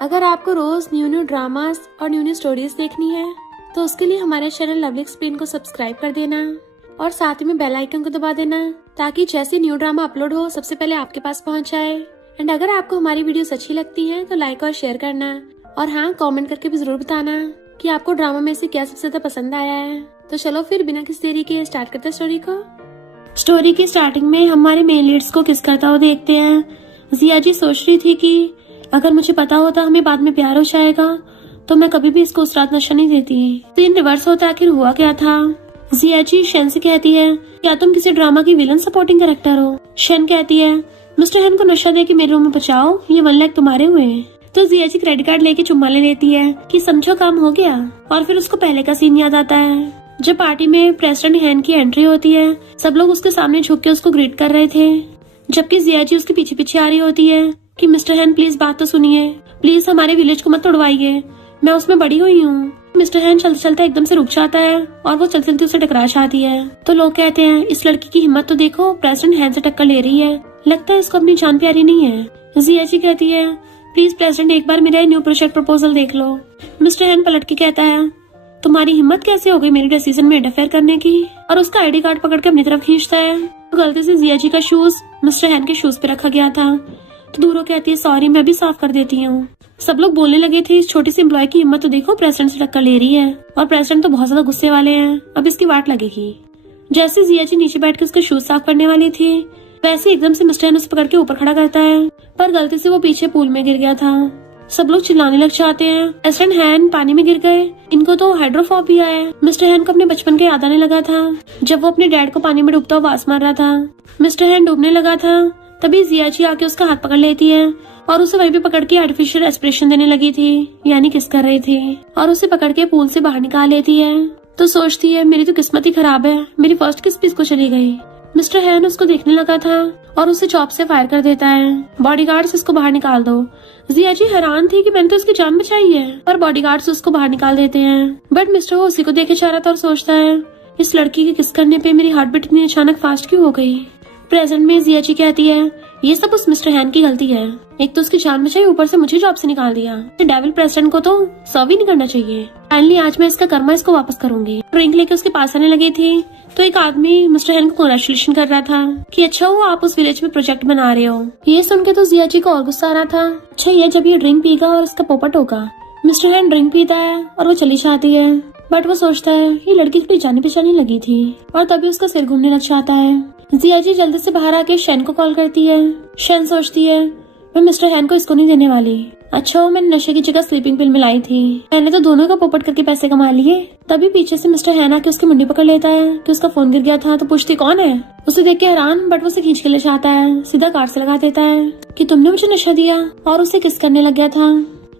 अगर आपको रोज new dramas और न्यू स्टोरीज देखनी है तो उसके लिए हमारे चैनल लवली एक्सप्लेन को सब्सक्राइब कर देना और साथ में बेल आइकन को दबा देना ताकि जैसे न्यू ड्रामा अपलोड हो सबसे पहले आपके पास पहुंच जाए। एंड अगर आपको हमारी वीडियोस अच्छी लगती हैं तो लाइक और शेयर करना और हाँ, कमेंट करके भी जरूर बताना कि आपको ड्रामा में से क्या सबसे ज्यादा पसंद आया है। तो चलो फिर बिना किसी देरी के स्टार्ट करते हैं स्टोरी को। स्टोरी की स्टार्टिंग में हमारे मेन लीड्स को किस करता हुआ देखते हैं। जिया जी सोच रही थी कि अगर मुझे पता होता हमें बाद में प्यार हो जाएगा तो मैं कभी भी इसको उस रात नशा नहीं देती। सीन रिवर्स होता, आखिर हुआ क्या था। जिया जी शेन से कहती है, क्या तुम किसी ड्रामा की विलन सपोर्टिंग कैरेक्टर हो। शेन कहती है, मिस्टर हेन को नशा दे के मेरे रूम में बचाओ, ये 1 लाख तुम्हारे हुए। तो जिया जी क्रेडिट कार्ड लेके चुम्मा ले लेती है कि समझो काम हो गया। और फिर उसको पहले का सीन याद आता है जब पार्टी में प्रेसिडेंट हेन की एंट्री होती है। सब लोग उसके सामने झुक के उसको ग्रीट कर रहे थे, जबकि जिया जी उसके पीछे पीछे आ रही होती है कि मिस्टर हेन प्लीज बात तो सुनिए, प्लीज हमारे विलेज को मत तोड़वाइए, मैं उसमें बड़ी हुई हूँ। मिस्टर हेन चलते चलते एकदम से रुक जाता है और वो चलते चलते उसे टकरा जाती है। तो लोग कहते हैं, इस लड़की की हिम्मत तो देखो, प्रेसिडेंट हेन से टक्कर ले रही है, लगता है इसको अपनी जान प्यारी नहीं है। जिया जी कहती है, प्लीज प्रेसिडेंट एक बार मेरा न्यू प्रोजेक्ट प्रपोजल देख लो। मिस्टर हेन पलट के कहता है, तुम्हारी हिम्मत कैसे हो गई मेरी डिसीजन में इंटरफेयर करने की, और उसका आईडी कार्ड पकड़ के अपनी तरफ खींचता है। तो गलती से जिया जी का शूज मिस्टर हेन के शूज पे रखा गया था। तो दूरों कहती है, सॉरी मैं भी साफ कर देती हूँ। सब लोग बोलने लगे थे, इस छोटी सी एम्प्लॉय की हिम्मत तो देखो, प्रेसिडेंट से टक्कर ले रही है और प्रेसिडेंट तो बहुत ज्यादा गुस्से वाले हैं, अब इसकी वाट लगेगी। जैसे जिया जी नीचे बैठ के उसका शूज साफ करने वाली थी वैसे एकदम से मिस्टर हेन उसे पकड़ के ऊपर खड़ा करता है, पर गलती से वो पीछे पूल में गिर गया था। सब लोग चिल्लाने लग जाते हैं, प्रेसिडेंट हेन पानी में गिर गए, इनको तो हाइड्रोफोबिया है। मिस्टर हेन को अपने बचपन के याद आने लगा था जब वो अपने डैड को पानी में डूबता हुआ आवाज मार रहा था। मिस्टर हेन डूबने लगा था, तभी जिया जी आके उसका हाथ पकड़ लेती है और उसे वहीं पे पकड़ के आर्टिफिशियल रेस्पिरेशन देने लगी थी, यानी किस कर रही थी, और उसे पकड़ के पूल से बाहर निकाल लेती है। तो सोचती है, मेरी तो किस्मत ही खराब है, मेरी फर्स्ट किस पीस को चली गई। मिस्टर हेन उसको देखने लगा था और उसे चॉप से फायर कर देता है, बॉडीगार्ड्स इसको बाहर निकाल दो। जिया जी हैरान थी कि मैंने तो उसकी जान बचाई है, पर बॉडीगार्ड्स उसको बाहर निकाल देते हैं। बट मिस्टर वो उसी को देखे जा रहा था और सोचता है, इस लड़की के किस करने पे मेरी हार्ट बीट इतनी अचानक फास्ट क्यों हो गई। प्रेजेंट में जिया जी कहती है, ये सब उस मिस्टर हेन की गलती है, एक तो उसकी जान बचाई, ऊपर से मुझे जॉब से निकाल दिया। डेविल प्रेसिडेंट को तो सर्व ही नहीं करना चाहिए। फाइनली आज मैं इसका कर्मा इसको वापस करूंगी। ड्रिंक लेके उसके पास आने लगी थी तो एक आदमी मिस्टर हेन को कांग्रेचुलेशन कर रहा था कि अच्छा हुआ आप उस विलेज में प्रोजेक्ट बना रहे हो। ये सुन के तो जिया जी को और गुस्सा आ रहा था, अच्छा ये जब ये ड्रिंक पीगा और इसका पोपट होगा। मिस्टर हेन ड्रिंक पीता है और वो चली जाती है, बट वो सोचता है ये लड़की कितनी जानी पहचानी लगी थी, और तभी उसका सिर घूमने लग जाता है। जिया जी जल्दी से बाहर आके शेन को कॉल करती है। शेन सोचती है, मैं मिस्टर हेन को इसको नहीं देने वाली, अच्छा वो मैंने नशे की जगह स्लीपिंग पिल मिलाई थी, मैंने तो दोनों का पोपट करके पैसे कमा लिए। तभी पीछे से मिस्टर हेन आके उसकी मुंडी पकड़ लेता है कि उसका फोन गिर गया था। तो पूछती कौन है, उसे देख के हैरान, बट वो उसे खींच के ले जाता है, सीधा कार से लगा देता है कि तुमने मुझे नशा दिया, और उसे किस करने लग गया था।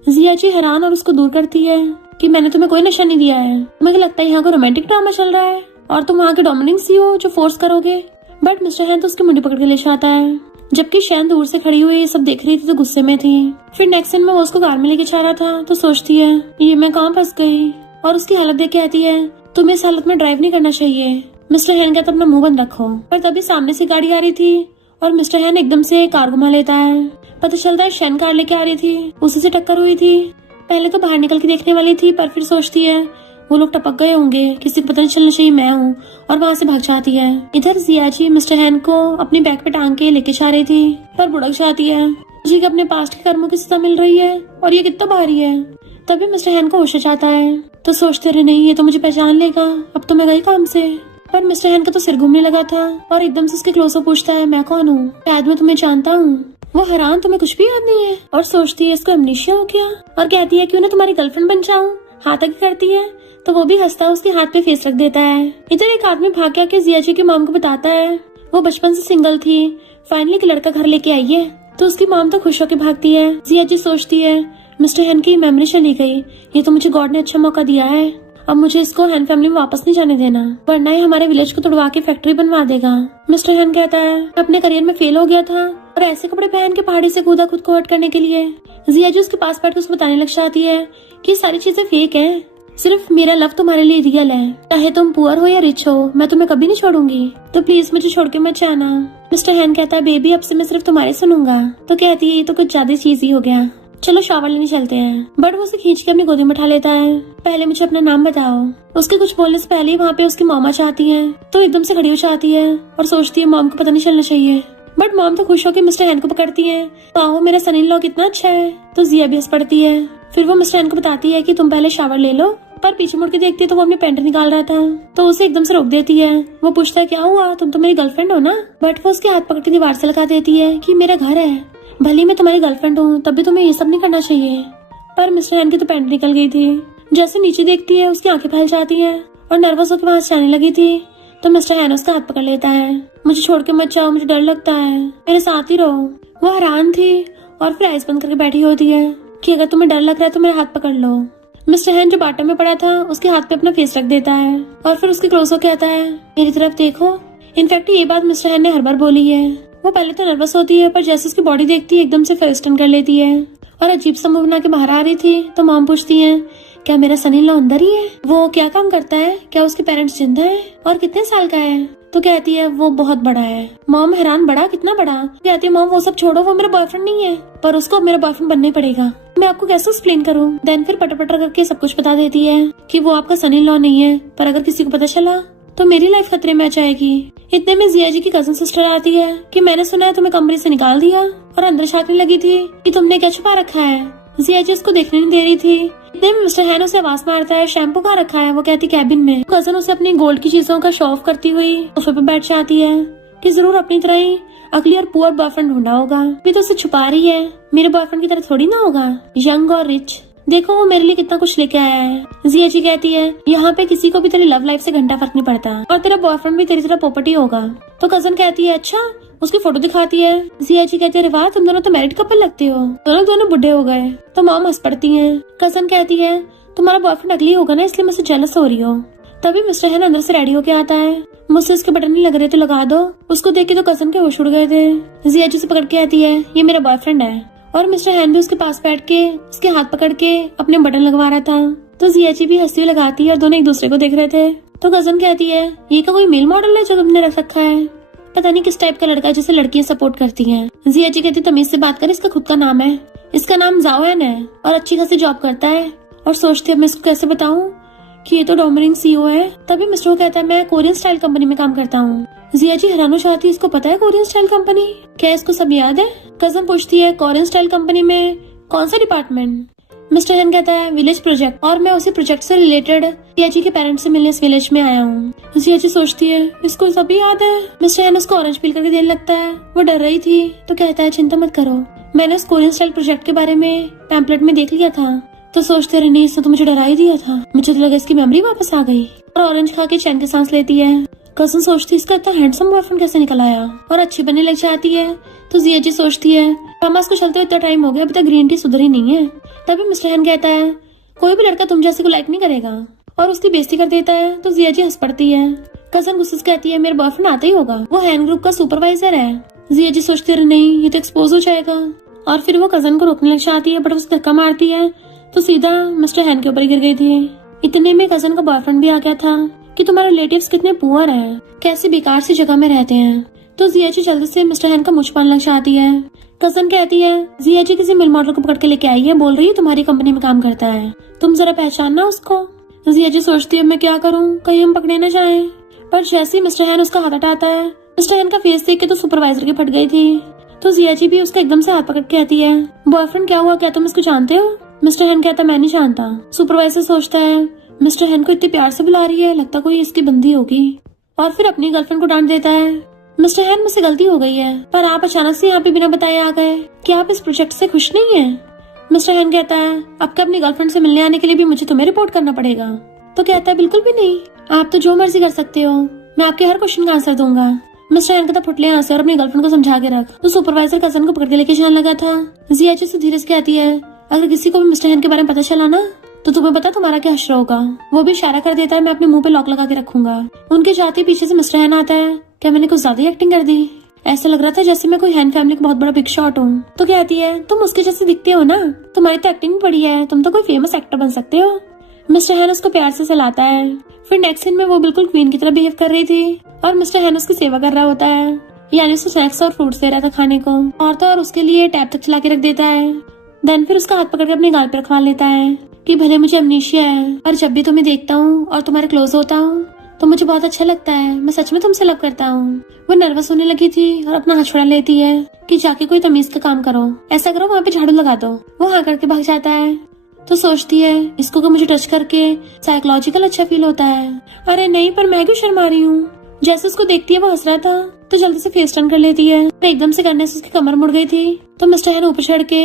जिया जी हैरान और उसको दूर करती है कि मैंने तुम्हें कोई नशा नहीं दिया है, मुझे लगता है यहाँ को रोमांटिक ड्रामा चल रहा है और तुम वहाँ के डोमिनेंट सी हो जो फोर्स करोगे। बट मिस्टर हेन तो उसकी मुंडी पकड़ के ले जाता है, जबकि शैन दूर से खड़ी हुई ये सब देख रही थी तो गुस्से में थी। फिर नेक्स्ट सीन में वो उसको कार में लेके जा रहा था तो सोचती है, ये मैं कहाँ फंस गई, और उसकी हालत देख के कहती है, तुम्हें इस हालत में ड्राइव नहीं करना चाहिए। मिस्टर हेन कहता अपना मुंह बंद रखो, पर तभी सामने से गाड़ी आ रही थी और मिस्टर हेन एकदम से कार घुमा लेता है। पता चलता है शैन कार लेके आ रही थी, उसी से टक्कर हुई थी। पहले तो बाहर निकल के देखने वाली थी, पर फिर सोचती है वो लोग टपक गए होंगे, किसी को पता नहीं चलना चाहिए मैं हूँ, और वहाँ से भाग जाती है। इधर जिया जी मिस्टर हेन को अपनी बैग पे टांग के लेके जा रही थी, पर बुड़क जाती है। जी अपने पास्ट के कर्मों की सजा मिल रही है और ये कितना भारी है। तभी मिस्टर हेन को होश आ जाता है, तो सोचते रहे नहीं ये तो मुझे पहचान लेगा, अब तो मैं गई काम से। पर मिस्टर हेन का तो सिर घूमने लगा था और एकदम से उसके क्लोज पूछता है, मैं कौन हूँ, शायद मैं तुम्हें जानता हूँ। वो हैरान, तुम्हें कुछ भी याद नहीं है, और सोचती है इसको अमनीशिया हो गया, और कहती है क्यों ना तुम्हारी गर्लफ्रेंड बन जाऊं। हाथ आगे करती है तो वो भी हंसता उसके हाथ पे फेस रख देता है। इधर एक आदमी भाग के आके जिया जी की मॉम को बताता है वो बचपन से सिंगल थी, फाइनली एक लड़का घर लेके आई है। तो उसकी मॉम तो खुश होकर भागती है। जिया जी सोचती है, मिस्टर हेन की मेमोरी चली गई, ये तो मुझे गॉड ने अच्छा मौका दिया है, अब मुझे इसको हेन फैमिली में वापस नहीं जाने देना, वरना ये हमारे विलेज को तोड़वा के फैक्ट्री बनवा देगा। मिस्टर हेन कहता है, मैं अपने करियर में फेल हो गया था और ऐसे कपड़े पहन के पहाड़ी से कूदा खुद को हर्ट करने के लिए। जिया जी उसके पास बैठ के उसको बताने लग जाती है कि सारी चीजें फेक हैं, सिर्फ मेरा लव तुम्हारे लिए रियल है, चाहे तुम पुअर हो या रिच हो, मैं तुम्हें कभी नहीं छोड़ूंगी, तो प्लीज मुझे छोड़ के मत जाना। मिस्टर हेन कहता है, बेबी अब से मैं सिर्फ तुम्हारे सुनूंगा। तो कहती है, ये तो कुछ ज्यादा चीज ही हो गया। चलो शावर लेने चलते हैं। बट वो उसे खींच के अपनी गोदी में उठा लेता है। पहले मुझे अपना नाम बताओ। उसके कुछ बोलने से पहले वहाँ पे उसकी मामा चाहती है, तो एकदम से खड़ी हो जाती है और सोचती है मॉम को पता नहीं चलना चाहिए। बट मॉम तो खुश होकर मिस्टर हैन को पकड़ती है। वाह मेरा सन इन लॉ कितना अच्छा है। तो जिया भी हंस पड़ती है। फिर वो मिस्टर हैन को बताती है कि तुम पहले शावर ले लो। पर पीछे मुड़ के देखती है तो वो अपनी पैंट निकाल रहा था, तो उसे एकदम से रोक देती है। वो पूछता है क्या हुआ, तुम तो मेरी गर्लफ्रेंड हो ना। बट वो उसके हाथ पकड़ के दीवार से लगा देती है कि मेरा घर है, भले मैं तुम्हारी गर्लफ्रेंड हूँ तब भी तुम्हें ये सब नहीं करना चाहिए। पर मिस्टर हैन की तो पैंट निकल गई थी। जैसे नीचे देखती है उसकी आंखें फैल जाती है और नर्वस होकर वहां से जाने लगी थी। तो मिस्टर हैन उसका हाथ पकड़ लेता है। मुझे छोड़ के मत जाओ, मुझे डर लगता है, मेरे साथ ही रहो। वो हैरान थी और फिर आइस बंद करके बैठी होती है कि अगर तुम्हें डर लग रहा है तो मेरा हाथ पकड़ लो। मिस्टर हैन जो बाटम में पड़ा था उसके हाथ पे अपना फेस रख देता है और फिर उसके क्लोज होकर कहता है मेरी तरफ देखो। इनफैक्ट ये बात मिस्टर हैन ने हर बार बोली है। वो पहले तो नर्वस होती है पर जैसे उसकी बॉडी देखती है एकदम से फेस टर्न कर लेती है और अजीब सा मुंह बना के बाहर आ रही थी। तो मॉम पूछती है क्या मेरा सन इन लॉ अंदर ही है, वो क्या काम करता है, क्या उसके पेरेंट्स जिंदा है और कितने साल का है। तो कहती है वो बहुत बड़ा है। मॉम हैरान, बड़ा, कितना बड़ा। कहती है मॉम वो सब छोड़ो, वो मेरा बॉयफ्रेंड नहीं है, पर उसको अब मेरा बॉयफ्रेंड बनना ही पड़ेगा। मैं आपको कैसे एक्सप्लेन करूं। देन फिर पटर पटर करके सब कुछ बता देती है कि वो आपका सन इन लॉ नहीं है, पर अगर किसी को पता चला तो मेरी लाइफ खतरे में आ जाएगी। इतने में जिया जी की कजन सिस्टर आती है कि मैंने सुना है तुम्हें कमरे से निकाल दिया और अंदर झांकने लगी थी कि तुमने क्या छुपा रखा है। जिया जी उसको देखने नहीं दे रही थी। इतने में मिस्टर हैन उसे आवाज मारता है शैम्पू कहाँ रखा है। वो कहती कैबिन में। कजन उसे अपनी गोल्ड की चीजों का शो ऑफ करती हुई सोफे पे बैठ जाती है कि जरूर अपनी तरह ही अगली और पुअर बॉयफ्रेंड ढूंढा होगा। ये तो उसे छुपा रही है, मेरे बॉयफ्रेंड की तरह थोड़ी ना होगा, यंग और रिच। देखो वो मेरे लिए कितना कुछ लेके आया है। जिया जी कहती है यहाँ पे किसी को भी तेरी लव लाइफ से घंटा फर्क नहीं पड़ता और तेरा बॉयफ्रेंड भी तेरी तरह पोपटी होगा। तो कजन कहती है अच्छा, उसकी फोटो दिखाती है। जिया जी कहती है वाह तुम दोनों तो मैरिड कपल लगते हो, दोनों बुढ़े हो गए। तो मॉम हंस पड़ती है। कजन कहती है तुम्हारा बॉयफ्रेंड अगली होगा ना, इसलिए मुझसे जेलस हो रही हो। तभी मिस्टर हैन अंदर से रेडी होके आता है। मुझसे उसके बटन नहीं लग रहे तो लगा दो। उसको देख के तो कजन के होश उड़ गए थे। जिया जी से पकड़ के आती है ये मेरा बॉयफ्रेंड है और मिस्टर हैन भी उसके पास बैठ के उसके हाथ पकड़ के अपने बटन लगवा रहा था। तो जिया जी भी हंसी लगाती है और दोनों एक दूसरे को देख रहे थे। तो कजन कहती है ये का कोई मेल मॉडल है जो तुमने रख रखा है, पता नहीं किस टाइप का लड़का है जिसे लड़कियां सपोर्ट करती हैं। जिया जी कहती तमीज से बात कर, इसका खुद का नाम है, इसका नाम जाओयन है और अच्छी खासी जॉब करता है। और सोचती है मैं इसको कैसे बताऊं कि ये तो डोमिनिंग सीईओ है। तभी मिस्टर कहता है मैं कोरियन स्टाइल कंपनी में काम करता हूँ। जिया जी हैरान हो जाती है, इसको पता है कोरियन स्टाइल कंपनी, क्या इसको सब याद है। कजन पूछती है कोरियन स्टाइल कंपनी में कौन सा डिपार्टमेंट। मिस्टर हैन कहता है विलेज प्रोजेक्ट, और मैं उसी प्रोजेक्ट से रिलेटेड जिया जी के पेरेंट्स से मिलने इस विलेज में आया हूँ। जिया जी सोचती है इसको सभी याद है। मिस्टर हैन उसको ऑरेंज पील करके देने लगता है। वो डर रही थी तो कहता है चिंता मत करो, मैंने उस कोरियन स्टाइल प्रोजेक्ट के बारे में पैम्पलेट में देख लिया था। तो सोचते रहे नहीं, इसने तो मुझे डरा ही दिया था, मुझे तो लगा इसकी मेमोरी वापस आ गई। और ऑरेंज खा के चैन के सांस लेती है। कजन सोचती इसका इतना हैंडसम बॉयफ्रेंड कैसे निकल आया और अच्छी बनने लग जाती है। तो जिया जी सोचती है थॉमस को चलते हुए इतना टाइम हो गया, अभी तक ग्रीन टी सुधरी नहीं है। तभी मिस्टर हैन कहता है कोई भी लड़का तुम जैसे को लाइक नहीं करेगा और उसकी बेइज्जती कर देता है। तो जिया जी हंस पड़ती है। कजन गुस्से से कहती है मेरा बॉयफ्रेंड आता ही होगा, वो हैन ग्रुप का सुपरवाइजर है। जिया जी सोचती है नहीं ये तो एक्सपोज हो जाएगा और फिर वो कजन को रोकने लग जाती है, बट उसे धक्का मारती है तो सीधा मिस्टर हैन के ऊपर गिर गई थी। इतने में कजन का बॉयफ्रेंड भी आ गया था कि तुम्हारे रिलेटिव्स कितने पुअर हैं, कैसे बेकार सी जगह में रहते हैं। तो जिया जी जल्दी से मिस्टर हैन का मुंह छुपाने लग जाती है। कजन कहती है जिया जी किसी मिल मॉडल को पकड़ के लेके आई है, बोल रही है तुम्हारी कंपनी में काम करता है, तुम जरा पहचानना उसको। जिया जी सोचती है मैं क्या करूँ, कहीं हम पकड़े न जाए। पर जैसे ही मिस्टर हैन उसका हाथ हटाता है, मिस्टर हैन का फेस देख के तो सुपरवाइजर की फट गई थी। तो जिया जी भी उसका एकदम से हाथ पकड़ के कहती है बॉयफ्रेंड क्या हुआ, क्या तुम इसको जानते हो। मिस्टर हैन कहता मैं नहीं जानता। सुपरवाइजर सोचता है मिस्टर हैन को इतने प्यार से बुला रही है, लगता कोई इसकी बंदी होगी, और फिर अपनी गर्लफ्रेंड को डांट देता है मिस्टर हैन मुझसे गलती हो गई है, पर आप अचानक से यहाँ पे बिना बताए आ गए, क्या आप इस प्रोजेक्ट से खुश नहीं है। मिस्टर हैन कहता है अब क्या अपनी गर्लफ्रेंड से मिलने आने के लिए भी मुझे तुम्हें रिपोर्ट करना पड़ेगा। तो कहता है बिल्कुल भी नहीं, आप तो जो मर्जी कर सकते हो, मैं आपके हर क्वेश्चन का आंसर दूंगा। मिस्टर हैन कहता फुटले आंसर और अपनी गर्लफ्रेंड को समझा के रख। तो सुपरवाइजर कजन को पकड़ के लेके जाने लगा था। जिया जी से धीरे से कहती है अगर किसी को भी मिस्टर हैन के बारे में पता चला ना तो तुम्हें पता तुम्हारा क्या हश्र होगा। वो भी इशारा कर देता है मैं अपने मुंह पे लॉक लगा के रखूंगा। उनके जाते पीछे से मिस्टर हैन आता है क्या मैंने कुछ ज्यादा एक्टिंग कर दी, ऐसा लग रहा था जैसे मैं कोई हैन फैमिली का बहुत बड़ा बिग शॉट हूँ। तो कहती है तुम उसके जैसे दिखते हो ना, तुम्हारी तो एक्टिंग बढ़िया है, तुम तो कोई फेमस एक्टर बन सकते हो। मिस्टर हैन उसको प्यार से सहलाता है। फिर नेक्स्ट सीन में वो बिल्कुल क्वीन की तरह बिहेव कर रही थी और मिस्टर हैन उसकी सेवा कर रहा होता है, यानी उसको स्नैक्स और फ्रूट्स दे रहा था खाने को, और तो और उसके लिए टैप तक चला के रख देता है। देन फिर उसका हाथ पकड़ के अपने गाल पर रखवा लेता है कि भले मुझे अमनीशिया है और जब भी तुम्हें देखता हूँ और तुम्हारे क्लोज होता हूँ तो मुझे बहुत अच्छा लगता है, मैं सच में तुमसे लव करता हूँ। वो नर्वस होने लगी थी और अपना हाथ छुड़ा लेती है कि जाके कोई तमीज का काम करो, ऐसा करो वहाँ पे झाड़ू लगा दो। वो हाँ करके भाग जाता है तो सोचती है इसको को मुझे टच करके साइकोलॉजिकल अच्छा फील होता है। अरे नहीं, पर मैं क्यों शर्मा रही हूँ। जैसे उसको देखती है वो हंस रहा था तो जल्दी से फेस टर्न कर लेती है। एकदम से करने से उसकी कमर मुड़ गई थी तो मिस्टर हैन ऊपर चढ़ के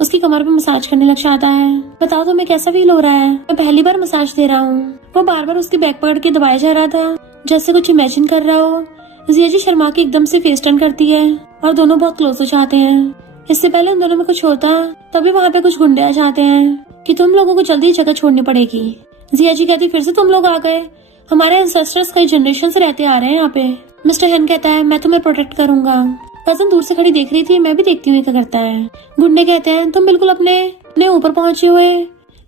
उसकी कमर पे मसाज करने लग जाता है। बताओ तुम्हें कैसा फील हो रहा है, मैं पहली बार मसाज दे रहा हूँ। वो बार बार उसकी बैक पकड़ के दबाया जा रहा था जैसे कुछ इमेजिन कर रहा हो। जिया जी शर्मा के एकदम से फेस टर्न करती है और दोनों बहुत क्लोज हो जाते हैं। इससे पहले उन दोनों में कुछ होता तभी वहाँ पे कुछ गुंडे आ जाते हैं कि तुम लोगों को जल्दी जगह छोड़नी पड़ेगी। जिया जी कहती फिर से तुम लोग आ गए, हमारे एंसेस्टर्स कई जनरेशन से रहते आ रहे हैं यहाँ पे। मिस्टर हैन कहता है मैं तुम्हें प्रोटेक्ट करूंगा। कजन दूर से खड़ी देख रही थी, मैं भी देखती हूँ क्या करता है। गुंडे कहते हैं तुम बिल्कुल अपने ऊपर पहुंचे हुए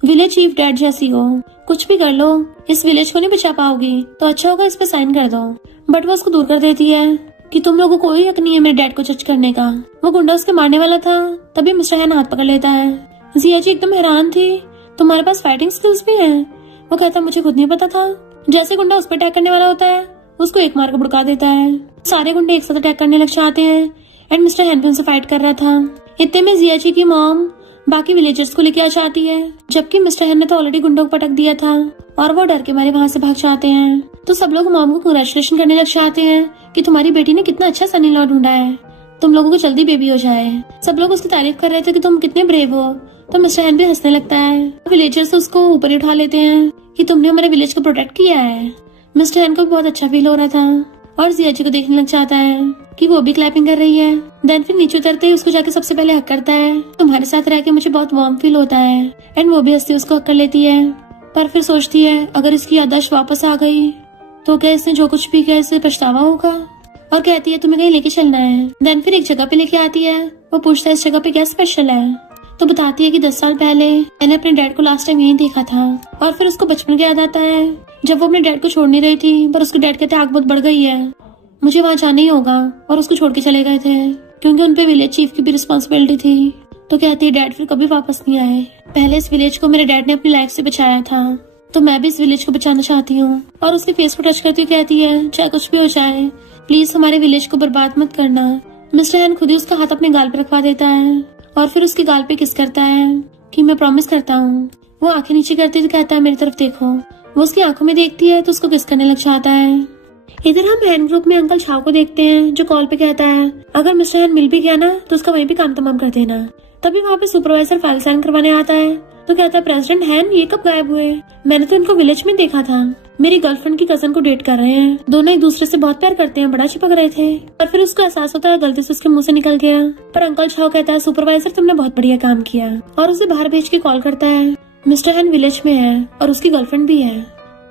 विलेज चीफ डैड जैसी हो, कुछ भी कर लो इस विलेज को नहीं बचा पाओगी तो अच्छा होगा इस पे साइन कर दो। बट वो उसको दूर कर देती है कि तुम लोगों को कोई हक नहीं है मेरे डैड को जज करने का। वो गुंडा उसके मारने वाला था तभी मिस्टर हैन हाथ पकड़ लेता है। जिया जी एकदम हैरान थी, तुम्हारे पास फाइटिंग स्किल्स भी हैं। वो कहता मुझे खुद नहीं पता था। जैसे गुंडा उस पर अटैक करने वाला होता है उसको एक मार के भड़का देता है। सारे गुंडे एक साथ अटैक करने लग जाते हैं एंड मिस्टर हैन भी उनसे फाइट कर रहा था। इतने में जिया जी की मॉम बाकी विलेजर्स को लेके आ जाती है, जबकि मिस्टर हैन ने तो ऑलरेडी गुंडों को पटक दिया था और वो डर के मारे वहाँ से भाग जाते हैं। तो सब लोग मॉम को कंग्रेचुलेशन करने लग जाते हैं कि तुम्हारी बेटी ने कितना अच्छा सन इन लॉ ढूंढा है, तुम लोगों को जल्दी बेबी हो जाए। सब लोग उसकी तारीफ कर रहे थे कि तुम कितने ब्रेव हो। तो मिस्टर हैन भी हंसने लगता है। विलेजर्स उसको ऊपर ही उठा लेते हैं कि तुमने हमारे विलेज को प्रोटेक्ट किया है। मिस्टर हैन को बहुत अच्छा फील हो रहा था और जिया जी को देखने लग जाता है कि वो भी क्लैपिंग कर रही है। देन फिर नीचे उतरते ही उसको जाके सबसे पहले हक करता है। तुम्हारे साथ रह के मुझे बहुत वार्म फील होता है एंड वो भी हंसती उसको हक कर लेती है। पर फिर सोचती है अगर इसकी याददाश्त वापस आ गई तो क्या इसने जो कुछ भी किया इसे पछतावा होगा, और कहती है तुम्हें कहीं लेके चलना है। देन फिर एक जगह पे लेके आती है। वो पूछता है इस जगह पे क्या स्पेशल है तो बताती है कि 10 साल पहले मैंने अपने डैड को लास्ट टाइम यहीं देखा था। और फिर उसको बचपन की याद आता है जब वो अपने डैड को छोड़ नहीं रही थी, पर उसके डैड कहते आग बहुत बढ़ गई है, मुझे वहाँ जाना ही होगा, और उसको छोड़ के चले गए थे क्योंकि उनपे विलेज चीफ की भी रिस्पॉन्सिबिलिटी थी। तो कहती है डैड फिर कभी वापस नहीं आए। पहले इस विलेज को मेरे डैड ने अपनी लाइफ से बचाया था तो मैं भी इस विलेज को बचाना चाहती हूँ। और उसके फेस को टच करती हुई कहती है चाहे कुछ भी हो जाए प्लीज हमारे विलेज को बर्बाद मत करना। मिस्टर हैन खुद ही उसका हाथ अपने गाल पे रखवा देता है और फिर उसके गाल पे किस करता है कि मैं प्रॉमिस करता हूँ। वो आंखें नीचे करती तो कहता है मेरी तरफ देखो। वो उसकी आंखों में देखती है तो उसको किस करने लग जाता है। इधर हम हैन ग्रुप में अंकल छाव को देखते हैं जो कॉल पे कहता है अगर मिस्टर हैन मिल भी गया ना तो उसका वहीं पे काम तमाम कर देना। तभी वहाँ पे सुपरवाइजर फाइल साइन करवाने आता है तो कहता है प्रेसिडेंट हैन ये कब गायब हुए, मैंने तो इनको विलेज में देखा था, मेरी गर्लफ्रेंड की कजन को डेट कर रहे हैं, दोनों एक दूसरे से बहुत प्यार करते हैं, बड़ा चिपक रहे थे। और फिर उसको एहसास होता है गलती से उसके मुंह से निकल गया। पर अंकल छाव कहता है सुपरवाइजर तुमने बहुत बढ़िया काम किया और उसे बाहर भेज के कॉल करता है मिस्टर हैन विलेज में है और उसकी गर्लफ्रेंड भी है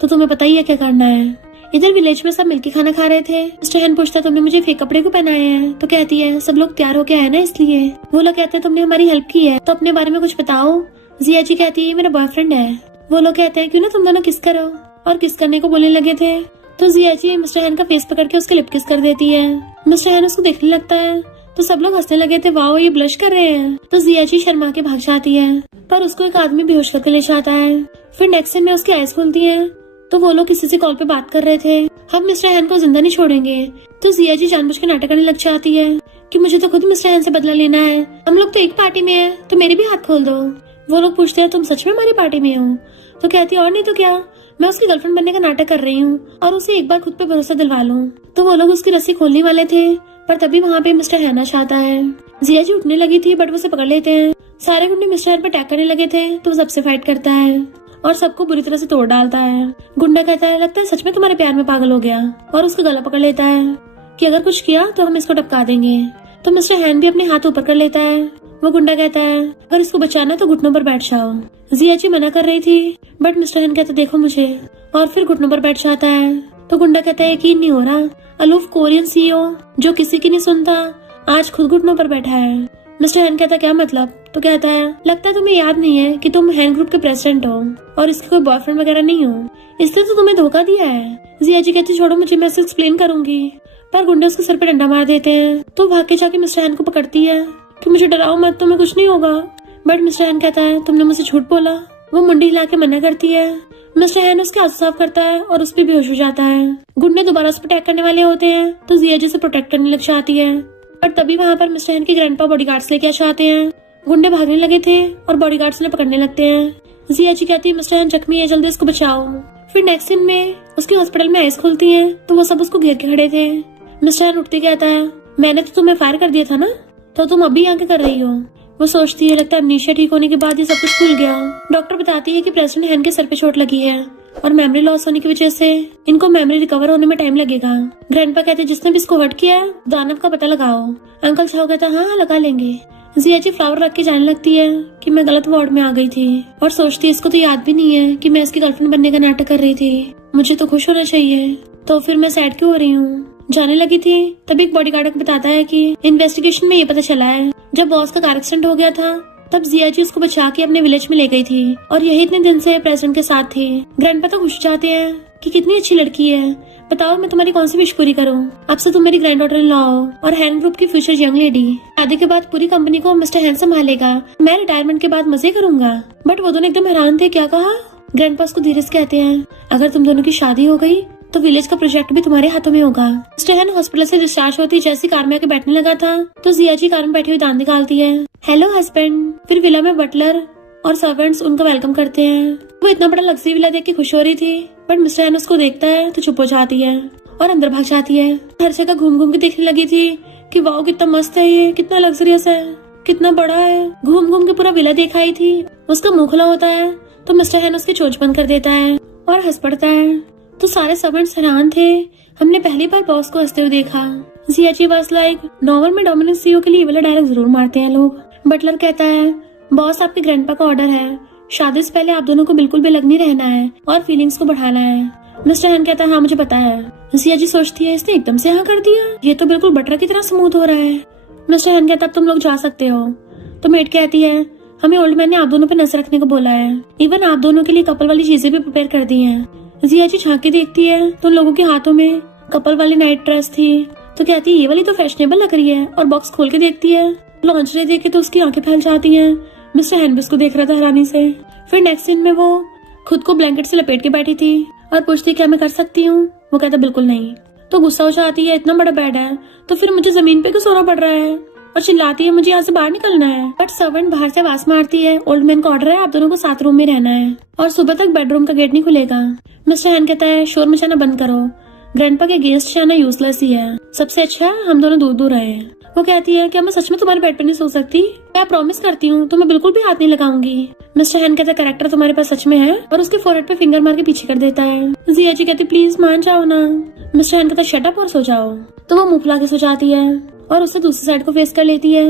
तो तुम्हें पता ही है क्या करना है। इधर विलेज में सब मिलके खाना खा रहे थे। मिस्टर हैन पूछता तुमने मुझे फेक कपड़े को पहनाए हैं तो कहती है सब लोग तैयार होके आए ना इसलिए। वो लोग कहते हैं तुमने हमारी हेल्प की है तो अपने बारे में कुछ बताओ। जिया जी कहती है मेरा बॉयफ्रेंड है। वो लोग कहते हैं क्यों ना तुम दोनों किस करो, और किस करने को बोलने लगे थे तो जिया जी मिस्टर हैन का फेस पकड़ के उसके लिप किस कर देती है। मिस्टर हैन उसको देखने लगता है तो सब लोग हंसने लगे थे, वाओ ये ब्लश कर रहे हैं। तो जिया जी शर्मा के भाग जाती है पर उसको एक आदमी बेहोश करके ले जाता है। फिर नेक्स्ट सीन में उसकी आईज खुलती है तो वो लोग किसी से कॉल पे बात कर रहे थे हम मिस्टर हैन को जिंदा नहीं छोड़ेंगे। तो जिया जी जानबूझ के नाटक करने लग जाती है कि मुझे तो खुद मिस्टर हैन से बदला लेना है, हम लोग तो एक पार्टी में है तो मेरे भी हाथ खोल दो। वो लोग पूछते हैं तुम सच में हमारी पार्टी में हो तो कहती है और नहीं तो क्या, मैं उसकी गर्लफ्रेंड बनने का नाटक कर रही हूँ और उसे एक बार खुद पे भरोसा दिलवा लूं। तो वो लोग उसकी रस्सी खोलने वाले थे पर तभी वहाँ पे मिस्टर हैन आ जाता है। जिया जी उठने लगी थी बट वो उसे पकड़ लेते हैं। सारे गुंडे मिस्टर हैन पर अटैक करने लगे थे तो वो सबसे फाइट करता है और सबको बुरी तरह से तोड़ डालता है। गुंडा कहता है लगता है सच में तुम्हारे प्यार में पागल हो गया और उसका गला पकड़ लेता है कि अगर कुछ किया तो हम इसको टपका देंगे। तो मिस्टर हैन भी अपने हाथ ऊपर कर लेता है। वो गुंडा कहता है अगर इसको बचाना तो घुटनों पर बैठ जाओ। जिया जी मना कर रही थी बट मिस्टर हैन कहता देखो मुझे, और फिर घुटनों पर बैठ जाता है। तो गुंडा कहता है यकीन नहीं हो रहा, अलूफ कोरियन सीईओ जो किसी की नहीं सुनता आज खुद घुटनों पर बैठा है। मिस्टर हैन कहता क्या मतलब तो कहता है लगता है तुम्हें याद नहीं है कि तुम हैन ग्रुप के प्रेसिडेंट हो और इसके कोई बॉयफ्रेंड वगैरह नहीं हो, इसलिए तो तुम्हें धोखा दिया है। जिया जी कहती छोड़ो मुझे, मैं एक्सप्लेन करूंगी। पर गुंडे उसके सर पे डंडा मार देते हैं तो भाग के जाके मिस्टर हैन को पकड़ती है कि मुझे डराओ मत, तुम्हें कुछ नहीं होगा। बट मिस्टर हैन कहता है तुमने मुझसे झूठ बोला। वो मुंडी हिला के मना करती है। मिस्टर हैन उसके आंसू साफ करता है और उस पर बेहोश हो जाता है। गुंडे दोबारा उस पर अटैक करने वाले होते हैं तो जिया जी से प्रोटेक्ट करने लग जाती है। पर तभी वहाँ पर मिस्टर हैन के ग्रैंडपा बॉडीगार्ड्स लेके आ जाते हैं। गुंडे भागने लगे थे और बॉडीगार्ड्स ने पकड़ने लगते हैं। जिया जी कहती है मिस्टर हैन जख्मी है, जल्दी उसको बचाओ। फिर नेक्स्ट सीन में उसके हॉस्पिटल में आइस खुलती है तो वो सब उसको घेर के खड़े थे। मिस्टर हैन उठते कहता है मैंने तो तुम्हें फायर कर दिया था ना, तो तुम अभी यहाँ क्या कर रही हो। वो सोचती है लगता है अमनीशिया ठीक होने के बाद ये सब कुछ भूल गया। डॉक्टर बताती है कि प्रेसिडेंट हैन के सर पे चोट लगी है और मेमोरी लॉस होने की वजह से इनको मेमोरी रिकवर होने में टाइम लगेगा। ग्रैंडपा कहते हैं जिसने भी इसको हर्ट किया दानव का पता लगाओ। अंकल चाहो कहता है हाँ लगा लेंगे। जिया जी फ्लावर रख के जाने लगती है कि मैं गलत वार्ड में आ गई थी और सोचती है इसको तो याद भी नहीं है कि मैं इसकी गर्लफ्रेंड बनने का नाटक कर रही थी। मुझे तो खुश होना चाहिए, तो फिर मैं सैड क्यों हो रही हूँ। जाने लगी थी तभी एक बॉडीगार्ड बताता है कि इन्वेस्टिगेशन में ये पता चला है जब बॉस का कार एक्सीडेंट हो गया था तब जिया जी उसको बचा के अपने विलेज में ले गई थी और यही इतने दिन से प्रेसिडेंट के साथ थी। ग्रैंडपा तो खुश चाहते हैं कि कितनी अच्छी लड़की है, बताओ मैं तुम्हारी कौन सी विश पूरी करूं। अब से तुम मेरी ग्रैंड डॉटर इन लॉ हो और हैन ग्रुप की फ्यूचर यंग लेडी। शादी के बाद पूरी कंपनी को मिस्टर हैन संभालेगा, मैं रिटायरमेंट के बाद मजे करूंगा। बट वो दोनों एकदम हैरान थे। क्या कहा। ग्रैंडपा उसको धीरे से कहते हैं अगर तुम दोनों की शादी हो गई तो विलेज का प्रोजेक्ट भी तुम्हारे हाथों में होगा। मिस्टर हैन हॉस्पिटल से डिस्चार्ज होती जैसी कार में आके बैठने लगा था तो जिया जी कार में बैठी हुई दांत निकालती है। Hello husband. फिर विला में बटलर और सर्वेंट्स उनका वेलकम करते हैं। वो इतना बड़ा लग्जरी विला देख के खुश हो रही थी बट मिस्टर हैन उसको देखता है तो चुप हो जाती है और अंदर भाग जाती है। हर जगह घूम घूम के देखने लगी थी कि वाओ कितना मस्त है, ये कितना लग्जरियस है, कितना बड़ा है। घूम घूम के पूरा विला देखा ही थी। उसका मुंह खुला होता है तो मिस्टर हैन उसकी चोंच बंद कर देता है और हंस पड़ता है। तो सारे सर्वेंट्स हैरान थे, हमने पहली बार बॉस को हंसते हुए देखा। जिया जी वाज लाइक नॉवल में डोमिनेंट सीईओ के लिए ये वाला डायलॉग जरूर मारते हैं लोग। बटलर कहता है बॉस आपके ग्रैंडपा का ऑर्डर है, शादी से पहले आप दोनों को बिल्कुल भी अलग नहीं रहना है और फीलिंग्स को बढ़ाना है। मिस्टर हैन कहता है हाँ मुझे पता है। जिया जी सोचती है इसने एकदम से हाँ कर दिया, ये तो बिल्कुल बटर की तरह स्मूथ हो रहा है। मिस्टर हैन कहता है अब तुम लोग जा सकते हो। तो मेट कहती है हमें ओल्ड मैन ने आप दोनों पे नजर रखने को बोला है, इवन आप दोनों के लिए कपल वाली चीजें भी प्रिपेयर कर दी है। जिया जी झांक के देखती है तो उन लोगों के हाथों में कपल वाली नाइट ड्रेस थी तो कहती है ये वाली तो फैशनेबल लग रही है और बॉक्स खोल के देखती है। लॉन्चरी देखे तो उसकी आंखें फैल जाती हैं। मिस्टर हैन भी उसको देख रहा था हैरानी से। फिर नेक्स्ट सीन में वो खुद को ब्लैंकेट से लपेट के बैठी थी और पूछती क्या मैं कर सकती हूँ। वो कहता बिल्कुल नहीं। तो गुस्सा हो जाती है इतना बड़ा बेड है तो फिर मुझे जमीन पे क्यों सोना पड़ रहा है और चिल्लाती है मुझे यहाँ से बाहर निकलना है। बट सर्वेंट बाहर से आवाज मारती है ओल्ड मैन का ऑर्डर है आप दोनों को साथ रूम में रहना है और सुबह तक बेडरूम का गेट नहीं खुलेगा। मिस्टर हैन कहता है शोर मचाना बंद करो, ग्रैंडपा के गेस्ट जाना यूजलेस ही है, सबसे अच्छा है हम दोनों दूर दूर रहे। वो कहती है क्या मैं सच में तुम्हारे बेड पे नहीं सो सकती, मैं प्रॉमिस करती हूँ तो मैं बिल्कुल भी हाथ नहीं लगाऊंगी। मिस्टर हैन कहता है कैरेक्टर तुम्हारे पास सच में है और उसके फोरहेड पे फिंगर मार के पीछे कर देता है। जिया जी कहती प्लीज मान जाओ ना। मिस्टर हैन कहता शट अप और सो जाओ। तो वो मुंह फुला के सो जाती है और उससे दूसरी साइड को फेस कर लेती है।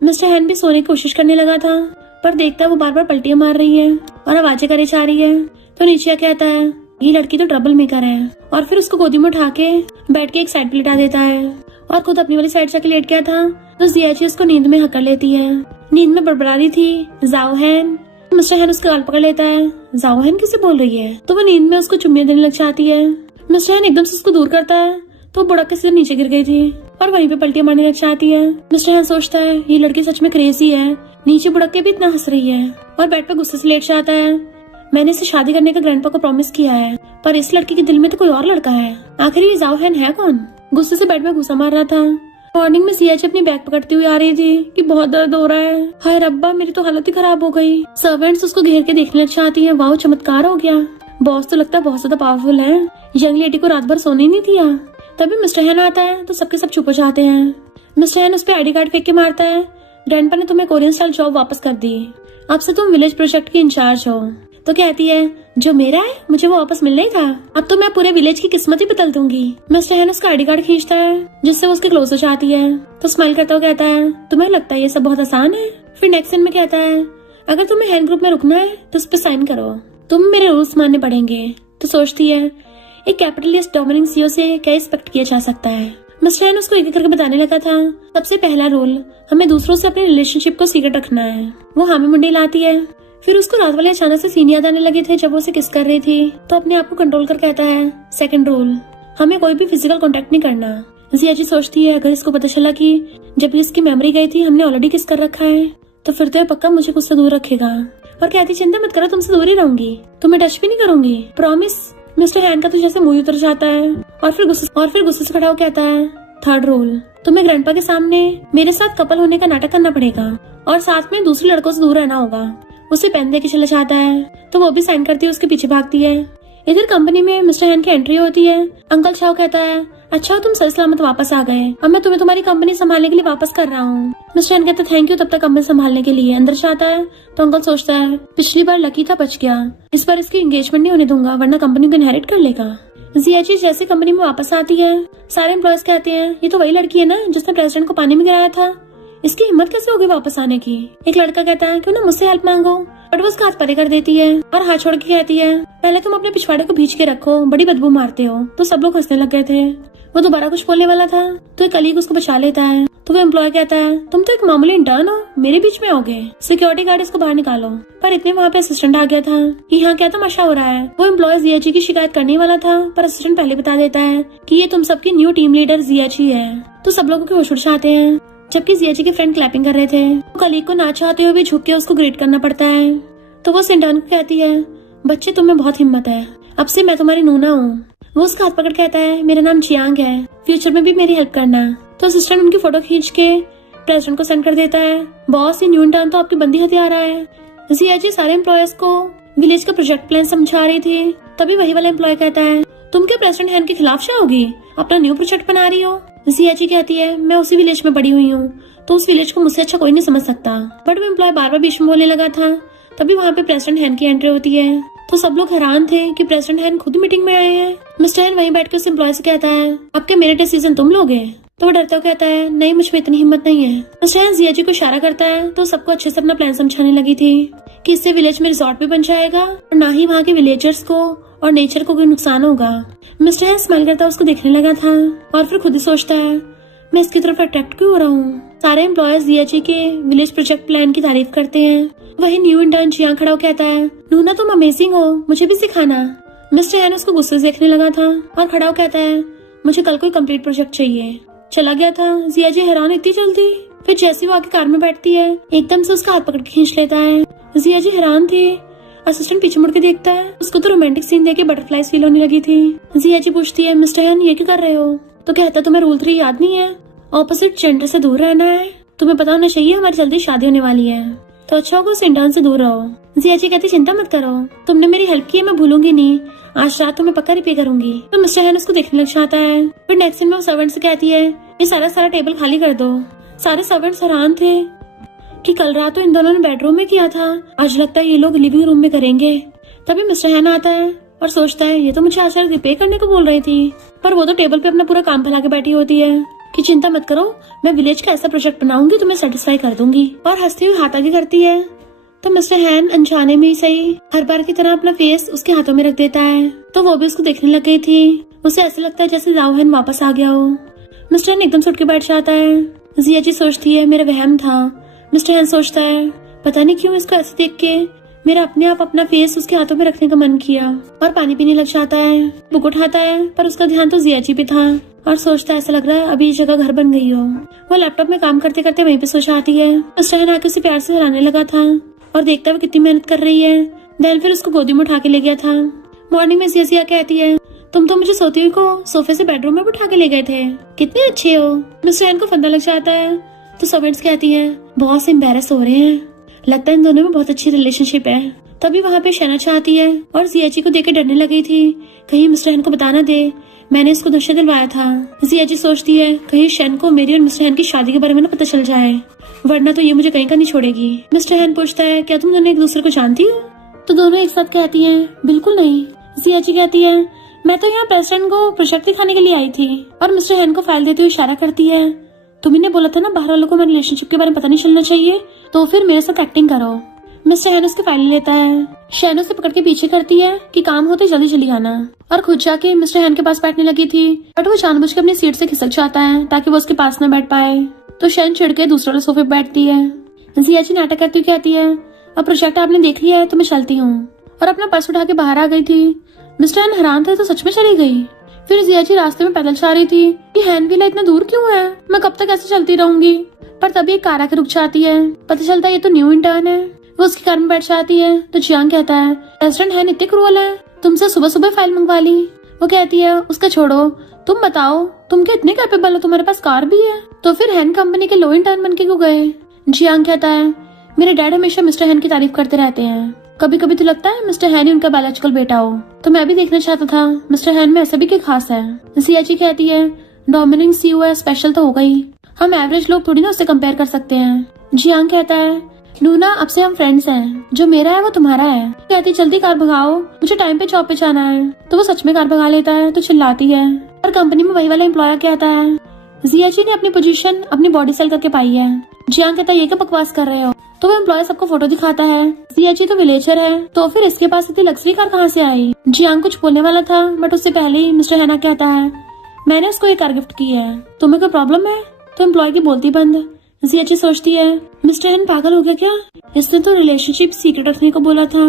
मिस्टर हैन भी सोने की कोशिश करने लगा था पर देखता है वो बार बार पलटियां मार रही है और आवाजें करे जा रही है। तो नीचे आके आता है ये लड़की तो ट्रबल मेकर है और फिर उसको गोदी में उठा के बैठ के एक साइड पे लिटा देता है और खुद अपनी वाली साइड जाके लेट गया था। तो जिया जी उसको नींद में हकड़ लेती है। नींद में बड़बड़ा रही थी जाओ हैन। मिस्टर हैन उसका गाल पकड़ लेता है। जाओ हैन किसे बोल रही है। तो वो नींद में उसको चुम्मियां देने लग जाती है। मिस्टर हैन एकदम से उसको दूर करता है तो बुढ़क के सीधे नीचे गिर गई थी और वहीं पे पलटियां मारने लग जाती है। मिस्टर हैन सोचता है ये लड़की सच में क्रेजी है, नीचे बुढ़क के भी इतना हंस रही है और बेड पे गुस्से से लेट जाता है। मैंने इसे शादी करने का ग्रैंडपा को प्रॉमिस किया है पर इस लड़की के दिल में तो कोई और लड़का है, आखिर ये जाओ हैन है कौन। गुस्से से बेड में घुसा मार रहा था। मॉर्निंग में जिया जी अपनी बैग पकड़ती हुई आ रही थी कि बहुत दर्द हो रहा है। हाय रब्बा मेरी तो हालत ही खराब हो गई। सर्वेंट्स उसको घेर के देखने लग जाती है। वाओ चमत्कार हो गया, बॉस तो लगता है बहुत ज्यादा पावरफुल है, यंग लेडी को रात भर सोने नहीं दिया। तभी मिस्टर हैन आता है तो सबके सब चुप हो जाते हैं। मिस्टर हैन उस पे आईडी कार्ड फेंक के मारता है ग्रैंडपा ने तुम्हें कोरियन स्टाइल जॉब वापस कर दी, अब से तुम विलेज प्रोजेक्ट की इंचार्ज हो। तो कहती है जो मेरा है मुझे वो वापस मिलना ही था, अब तो मैं पूरे विलेज की किस्मत ही बदल दूंगी। मिस्टर हैन उसका आईडी कार्ड खींचता है जिससे वो उसके क्लोज हो जाती है। तो स्माइल करता हुआ कहता है तुम्हें लगता है ये सब बहुत आसान है। फिर नेक्स्ट सीन में कहता है अगर तुम्हें हैन ग्रुप में रुकना है तो उस पर साइन करो, तुम मेरे रूल्स मानने पड़ेंगे। तो सोचती है एक कैपिटलिस्ट डोमिनिंग सीईओ से क्या एक्सपेक्ट किया जा सकता है। मिस्टर हैन उसको एक एक करके बताने लगा था सबसे पहला रूल हमें दूसरों से अपने रिलेशनशिप को सीक्रेट रखना है। वो हामी मुंडी लाती है। फिर उसको रात वाले अचानक से सीन याद आने लगे थे जब वो उसे किस कर रही थी तो अपने आप को कंट्रोल कर कहता है सेकंड रूल हमें कोई भी फिजिकल कांटेक्ट नहीं करना। जिया जी सोचती है अगर इसको पता चला कि जब इसकी मेमोरी गई थी हमने ऑलरेडी किस कर रखा है तो फिर तो पक्का मुझे मुझसे दूर रखेगा। और कहती चिंता मत करो, तुमसे दूर ही रहूंगी, तुम्हें टच भी नहीं करूंगी, प्रॉमिस। मिस्टर हैन का तो जैसे मुंह उतर जाता है और फिर गुस्से से खड़ा हो कहता है, थर्ड रूल, तुम्हें ग्रैंडपा के सामने मेरे साथ कपल होने का नाटक करना पड़ेगा और साथ में दूसरे लड़कों से दूर रहना होगा। उसे पेन दे के चला जाता है तो वो भी साइन करती है, उसके पीछे भागती है। इधर कंपनी में मिस्टर हैन की एंट्री होती है। अंकल चाओ कहता है, अच्छा तुम सही सलामत वापस आ गए, अब मैं तुम्हें तुम्हारी कंपनी संभालने के लिए वापस कर रहा हूँ। मिस्टर हैन कहता है, थैंक यू तब तक कंपनी संभालने के लिए। अंदर जाता है तो अंकल सोचता है, पिछली बार लकी था, बच गया, इस बार इसकी एंगेजमेंट नहीं होने दूंगा वरना कंपनी को इनहेरिट कर लेगा। जियाची जैसे कंपनी में वापस आती है, सारे एम्प्लॉयज कहते हैं, ये तो वही लड़की है ना जिसने प्रेसिडेंट को पानी में गिराया था, इसकी हिम्मत कैसे होगी वापस आने की। एक लड़का कहता है, क्यों ना मुझसे हेल्प मांगो, बट वो उसका हाथ परे कर देती है और हाथ छोड़ के कहती है, पहले तुम अपने पिछवाड़े को भींच के रखो, बड़ी बदबू मारते हो। तो सब लोग हंसने लग गए थे। वो दोबारा कुछ बोलने वाला था तो एक कलीग उसको बचा लेता है। तो वो एम्प्लॉय कहता है, तुम तो एक मामूली इंटर्न हो, मेरे बीच में आओगे, सिक्योरिटी गार्ड इसको बाहर निकालो। पर इतने वहाँ पे असिस्टेंट आ गया था कि यहाँ क्या तमाशा हो रहा है। वो एम्प्लॉय जियाची की शिकायत करने वाला था पर असिस्टेंट पहले बता देता है कि ये तुम सबकी न्यू टीम लीडर जियाची है। तो सब लोगों के होश उड़ जाते हैं, जबकि जियाची के फ्रेंड क्लैपिंग कर रहे थे। वो कलीग को ना चाहते हुए भी झुक के उसको ग्रीट करना पड़ता है। तो वो इंटर्न को कहती है, बच्चे तुम्हें बहुत हिम्मत है, अब से मैं तुम्हारी नूना हूँ। वो उसका हाथ पकड़ कहता है, मेरा नाम जियांग है, फ्यूचर में भी मेरी हेल्प करना। तो असिस्टेंट उनकी फोटो खींच के प्रेसिडेंट को सेंड कर देता है, बॉस ये न्यू इंटर्न तो आपकी बंदी हथियार रहा है। जियाची सारे एम्प्लॉयज को विलेज का प्रोजेक्ट प्लान समझा रही थी, तभी वही वाला एम्प्लॉय कहता है, तुम क्या प्रेसिडेंट हैन के खिलाफ जाओगी, अपना न्यू प्रोजेक्ट बना रही हो। जियाची कहती है, मैं उसी विलेज में बड़ी हुई हूँ तो उस विलेज को मुझसे अच्छा कोई नहीं समझ सकता। बट वो एम्प्लॉय बार बार बीच में बोलने लगा था। तभी वहाँ पे प्रेसिडेंट हैन की एंट्री होती है। तो सब लोग हैरान थे कि प्रेसिडेंट हैन खुद मीटिंग में आए हैं। मिस्टर हैन वहीं बैठ के उस एम्प्लॉय से कहता है, अब क्या मेरे डिसीजन तुम लोगे। तो वो डरता हुआ कहता है, नहीं मुझ में इतनी हिम्मत नहीं है। मिस्टर हैन जियाची को इशारा करता है तो सबको अच्छे से अपना प्लान समझाने लगी थी कि इससे विलेज में रिजॉर्ट भी बन जाएगा और ना ही वहाँ के विलेजर्स को और नेचर को कोई नुकसान होगा। मिस्टर हैन स्माइल करता उसको देखने लगा था और फिर खुद ही सोचता है, मैं इसकी तरफ अट्रैक्ट क्यों हो रहा हूँ। सारे एम्प्लॉयज जियाची के विलेज प्रोजेक्ट प्लान की तारीफ करते हैं। वही न्यू इंटर्न जियांग खड़ा कहता है, नूना तुम अमेजिंग हो, मुझे भी सिखाना। मिस्टर हैन उसको गुस्से से देखने लगा था और खड़ा कहता है, मुझे कल कोई कंप्लीट प्रोजेक्ट चाहिए। चला गया था। जियाची हैरान इतनी जल्दी। फिर जैसे वो आके कार में बैठती है एकदम से उसका हाथ पकड़ के खींच लेता है। जियाची हैरान थी। असिस्टेंट पीछे मुड़ के देखता है, उसको तो रोमांटिक सीन देके बटरफ्लाईज फील होने लगी थी। जियाची पूछती है, मिस्टर हैन ये क्या कर रहे हो। तो कहता, तुम्हें रूल 3 याद नहीं है, ऑपोजिट जेंडर से दूर रहना है, तुम्हें पता होना चाहिए हमारी जल्दी शादी होने वाली है, तो अच्छा होगा उस इंटर्न से दूर रहो। जियाची कहती, चिंता मत करो, तुमने मेरी हेल्प की है, मैं भूलूंगी नहीं, आज रात तुम्हें पक्का रिपे करूंगी। तो मिस्टर हैन उसको देखने लग जाता है। फिर नेक्स्ट सीन में वो सर्वेंट से कहती है, ये सारा टेबल खाली कर दो। सारे सर्वेंट्स हैरान थे कि कल रात तो इन दोनों ने बेडरूम में किया था, आज लगता है ये लोग लिविंग रूम में करेंगे। तभी मिस्टर हैन आता है और सोचता है, ये तो मुझे आज रिपे करने को बोल रही थी, पर वो तो टेबल पे अपना पूरा काम फैला के बैठी होती है कि चिंता मत करो, मैं विलेज का ऐसा प्रोजेक्ट बनाऊंगी तुम्हें सेटिस्फाई कर दूंगी। और हंसती हुई हाथ आगे करती है तो मिस्टर हैन अनजाने में ही सही हर बार की तरह अपना फेस उसके हाथों में रख देता है। तो वो भी उसको देखने लग गई थी। उसे ऐसा लगता है जैसे जाओ हैन वापस आ गया हो। मिस्टर हैन एकदम से उठ के बैठ जाता है। जियाची सोचती है, मेरा वहम था। मिस्टर हैन सोचता है, पता नहीं क्यों इसको ऐसे देख के मेरा अपने आप अपना फेस उसके हाथों में रखने का मन किया और पानी पीने लग जाता है। बुक उठाता है पर उसका ध्यान तो जियाची पे था और सोचता है, ऐसा लग रहा है अभी ये जगह घर बन गई हो। वो लैपटॉप में काम करते करते वहीं पे सो जाती है। मिस्टर हैन आके उसे प्यार से हराने लगा था और देखता है वो कितनी मेहनत कर रही है। देन फिर उसको गोदी में उठा के ले गया था। मॉर्निंग में जिया कहती है, तुम तो मुझे सोती हुई को सोफे से बेडरूम में उठा के ले गए थे, कितने अच्छे हो। मिस्टर हैन को फंदा लग जाता है तो सर्वेंट्स कहती है, बहुत से एम्बैरस हो रहे हैं, लगता है इन दोनों में बहुत अच्छी रिलेशनशिप है। तभी वहाँ पे शना चाहती है और जियाची को देख के डरने लगी थी, कहीं मिस्टर हैन को बताना दे मैंने इसको नशे दिलवाया था। जियाची सोचती है, कहीं शन को मेरी और मिस्टर हैन की शादी के बारे में ना पता चल जाए, वरना तो ये मुझे कहीं का नहीं छोड़ेगी। मिस्टर हैन पूछता है, क्या तुम दोनों एक दूसरे को जानती हो। तो दोनों एक साथ कहती हैं, बिल्कुल नहीं। जियाची कहती है, मैं तो यहाँ प्रेसिडेंट को प्रोजेक्ट दिखाने के लिए आई थी। और मिस्टर हैन को फाइल देते हुए इशारा करती है, तुमने बोला था ना बाहर वालों को हमारे रिलेशनशिप के बारे में पता नहीं चलना चाहिए, तो फिर मेरे साथ एक्टिंग करो। मिस्टर हैन उसकी फाइल लेता है। शैनो से पकड़ के पीछे करती है कि काम होते जल्दी चली आना, और खुद जाके मिस्टर हैन के पास बैठने लगी थी, बट वो जानबूझ के अपनी सीट से खिसक जाता है ताकि वो उसके पास न बैठ पाए। तो शैन चिढ़ के दूसरे वाले सोफे पे बैठती है। जियाची नाटक करती हुई कहती है, अब प्रोजेक्ट आपने देख लिया है तो मैं चलती हूँ, और अपना पर्स उठा के बाहर आ गई थी। मिस्टर हैन हैरान थे तो सच में चली गई। फिर जियाची रास्ते में पैदल जा रही थी कि हैन विला इतना दूर क्यों है, मैं कब तक ऐसे चलती रहूंगी। पर तभी एक कार आके रुक जाती है। पता चलता है ये तो न्यू इंटर्न है। वो उसकी कार में बैठ जाती है तो जियांग कहता है प्रेसिडेंट हैन इतने क्रूअल है, तुमसे सुबह सुबह फाइल मंगवा ली। वो कहती है उसका छोड़ो, तुम बताओ तुम क्या इतने कैपेबल हो, तुम्हारे पास कार भी है, तो फिर हैन कंपनी के लो इंटर्न बन के क्यों गए। जियांग कहता है मेरे डैड हमेशा मिस्टर हैन की तारीफ करते रहते हैं, कभी कभी तो लगता है मिस्टर हैन ही उनका बायोलॉजिकल बेटा हो, तो मैं भी देखना चाहता था मिस्टर हैन में ऐसा भी क्या खास है। जियाची कहती है डोमिनिक सीईओ है, स्पेशल तो होगा ही, हम एवरेज लोग थोड़ी ना उससे कंपेयर कर सकते हैं। जियांग कहता है लूना अब से हम फ्रेंड्स हैं, जो मेरा है वो तुम्हारा है। कहती जल्दी कार भगाओ, मुझे टाइम पे जॉब पे जाना है। तो वो सच में कार भगा लेता है तो चिल्लाती है, पर कंपनी में वही वाला एम्प्लॉयर कहता है जियाची ने अपनी पोजीशन अपनी बॉडी सेल करके पाई है। जियांग कहता है ये क्या बकवास कर रहे हो। तो वो एम्प्लॉय सबको फोटो दिखाता है। जियाची तो विलेजर है, तो फिर इसके पास इतनी लग्जरी कार कहाँ से आई। जियांग कुछ बोलने वाला था बट उससे पहले ही मिस्टर हैना कहता है मैंने उसको ये कार गिफ्ट की है, तुम्हें कोई प्रॉब्लम है। तो एम्प्लॉय की बोलती बंद। जियाची सोचती है मिस्टर हैन पागल हो गया क्या, इसने तो रिलेशनशिप सीक्रेट रखने को बोला था।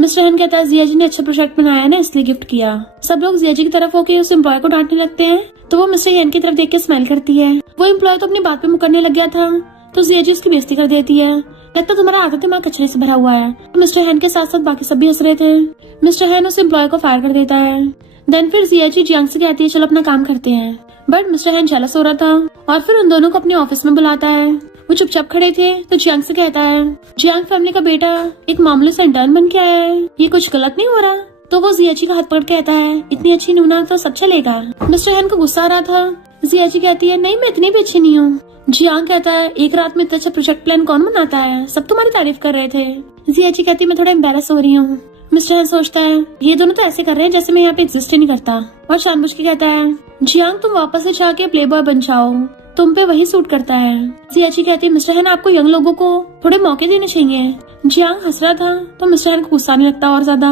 मिस्टर हैन कहता है जियाजी ने अच्छा प्रोजेक्ट बनाया ना इसलिए गिफ्ट किया। सब लोग जियाजी की तरफ होकर उस एम्प्लॉय को डांटने लगते हैं, तो वो मिस्टर हैन की तरफ देख के स्माइल करती है। वो एम्प्लॉय तो अपनी बात पे मुकरने लग गया था, तो जियाजी उसकी बेइज्जती कर देती है। लगता तुम्हारा आधा दिमाग कचरे से भरा हुआ है। तो मिस्टर हैन के साथ साथ बाकी सब भी हंस रहे थे। मिस्टर हैन उस एम्प्लॉय को फायर कर देता है। देन फिर जियाची जियांग से कहती है चलो अपना काम करते हैं, बट मिस्टर हैन जेलस हो रहा था और फिर उन दोनों को अपने ऑफिस में बुलाता है। वो चुपचाप खड़े थे तो जियांग से कहता है जियांग फैमिली का बेटा एक मामूली सा इंटर्न बन के आया है, ये कुछ गलत नहीं हो रहा। तो वो जियाची का हाथ पकड़ कहता है इतनी अच्छी नूना तो सब चलेगा। मिस्टर हैन को गुस्सा आ रहा था। जियाची कहती है नहीं मैं इतनी भी अच्छी नहीं हूँ। जियांग कहता है एक रात में इतना अच्छा प्रोजेक्ट प्लान कौन बनाता है, सब तुम्हारी तारीफ कर रहे थे। जियाची कहती है मैं थोड़ा एम्बेरस हो रही हूँ। मिस्टर हैन सोचता है ये दोनों तो ऐसे कर रहे हैं जैसे मैं यहाँ पे एग्जिस्ट ही नहीं करता, और जानबूझ के कहता है जियांग तुम वापस से जाके प्ले बॉय बन जाओ, तुम पे वही सूट करता है। जियाची कहती है मिस्टर हैन आपको यंग लोगों को थोड़े मौके देने चाहिए। जियांग हंस रहा था तो मिस्टर हैन को गुस्सा नहीं लगता और ज्यादा,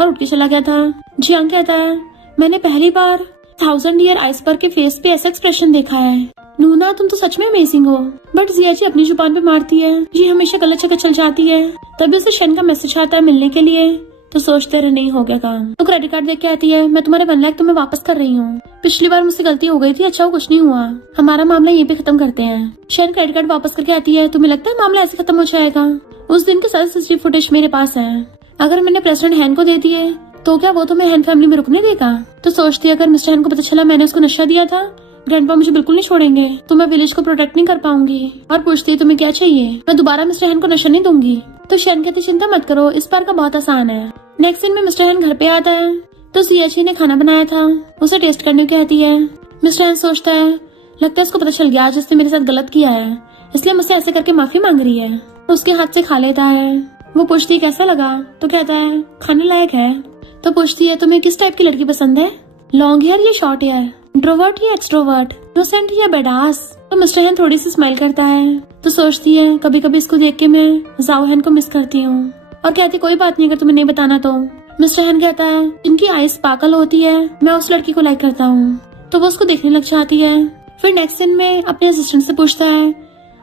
और उठ के चला गया था। जियांग कहता है मैंने पहली बार 1000 ईयर आइसबर्ग के फेस पे ऐसा एक्सप्रेशन देखा है। नूना तुम तो सच में अमेजिंग हो। बट जियाची अपनी जुबान पे मारती है, ये हमेशा गलत जगह चल जाती है। तभी उसे शन का मैसेज आता है मिलने के लिए, तो सोचते रहे नहीं हो गया काम। तो क्रेडिट कार्ड देख के आती है मैं तुम्हारे 1 लाख तुम्हें वापस कर रही हूँ, पिछली बार मुझसे गलती हो गई थी, अच्छा वो कुछ नहीं हुआ, हमारा मामला ये भी खत्म करते हैं। शन क्रेडिट कार्ड वापस करके आती है तुम्हें लगता है मामला ऐसे खत्म हो जाएगा। उस दिन के सारे सीसीटीवी फुटेज मेरे पास है, अगर मैंने प्रेसिडेंट हैन को दे दिए तो क्या वो तुम्हें हैन फैमिली में रुकने देगा। तो सोचती है अगर मिस्टर हैन को पता चला मैंने उसको नशा दिया था, ग्रैंडपा मुझे बिल्कुल नहीं छोड़ेंगे, तो मैं विलेज को प्रोटेक्ट नहीं कर पाऊंगी। और पूछती है तुम्हें क्या चाहिए, मैं दोबारा मिस्टर हैन को नशा नहीं दूंगी। तो शन कहती चिंता मत करो इस बार का बहुत आसान है। नेक्स्ट दिन में मिस्टर हैन घर पे आता है तो जियाची ने खाना बनाया था, उसे टेस्ट करने को कहती है। मिस्टर हैन सोचता है लगता है इसको पता चल गया आज इसने मेरे साथ गलत किया है, इसलिए मुझसे ऐसे करके माफी मांग रही है। तो उसके हाथ से खा लेता है। वो पूछती है कैसा लगा, तो कहता है खाने लायक है। तो पूछती है तुम्हें किस टाइप की लड़की पसंद है, लॉन्ग हेयर या शॉर्ट हेयर, इंट्रोवर्ट या एक्सट्रोवर्ट, इनोसेंट या बेडास। तो मिस्टर हैन थोड़ी सी स्माइल करता है। तो सोचती है कभी कभी इसको देख के मैं जाओ हैन को मिस करती हूँ, और कहती कोई बात नहीं अगर तुम्हें नहीं बताना तो। मिस्टर हैन कहता है इनकी आईज पागल होती है, मैं उस लड़की को लाइक करता हूँ। तो वो उसको देखने लग जाती है। फिर नेक्स्ट दिन में अपने असिस्टेंट से पूछता है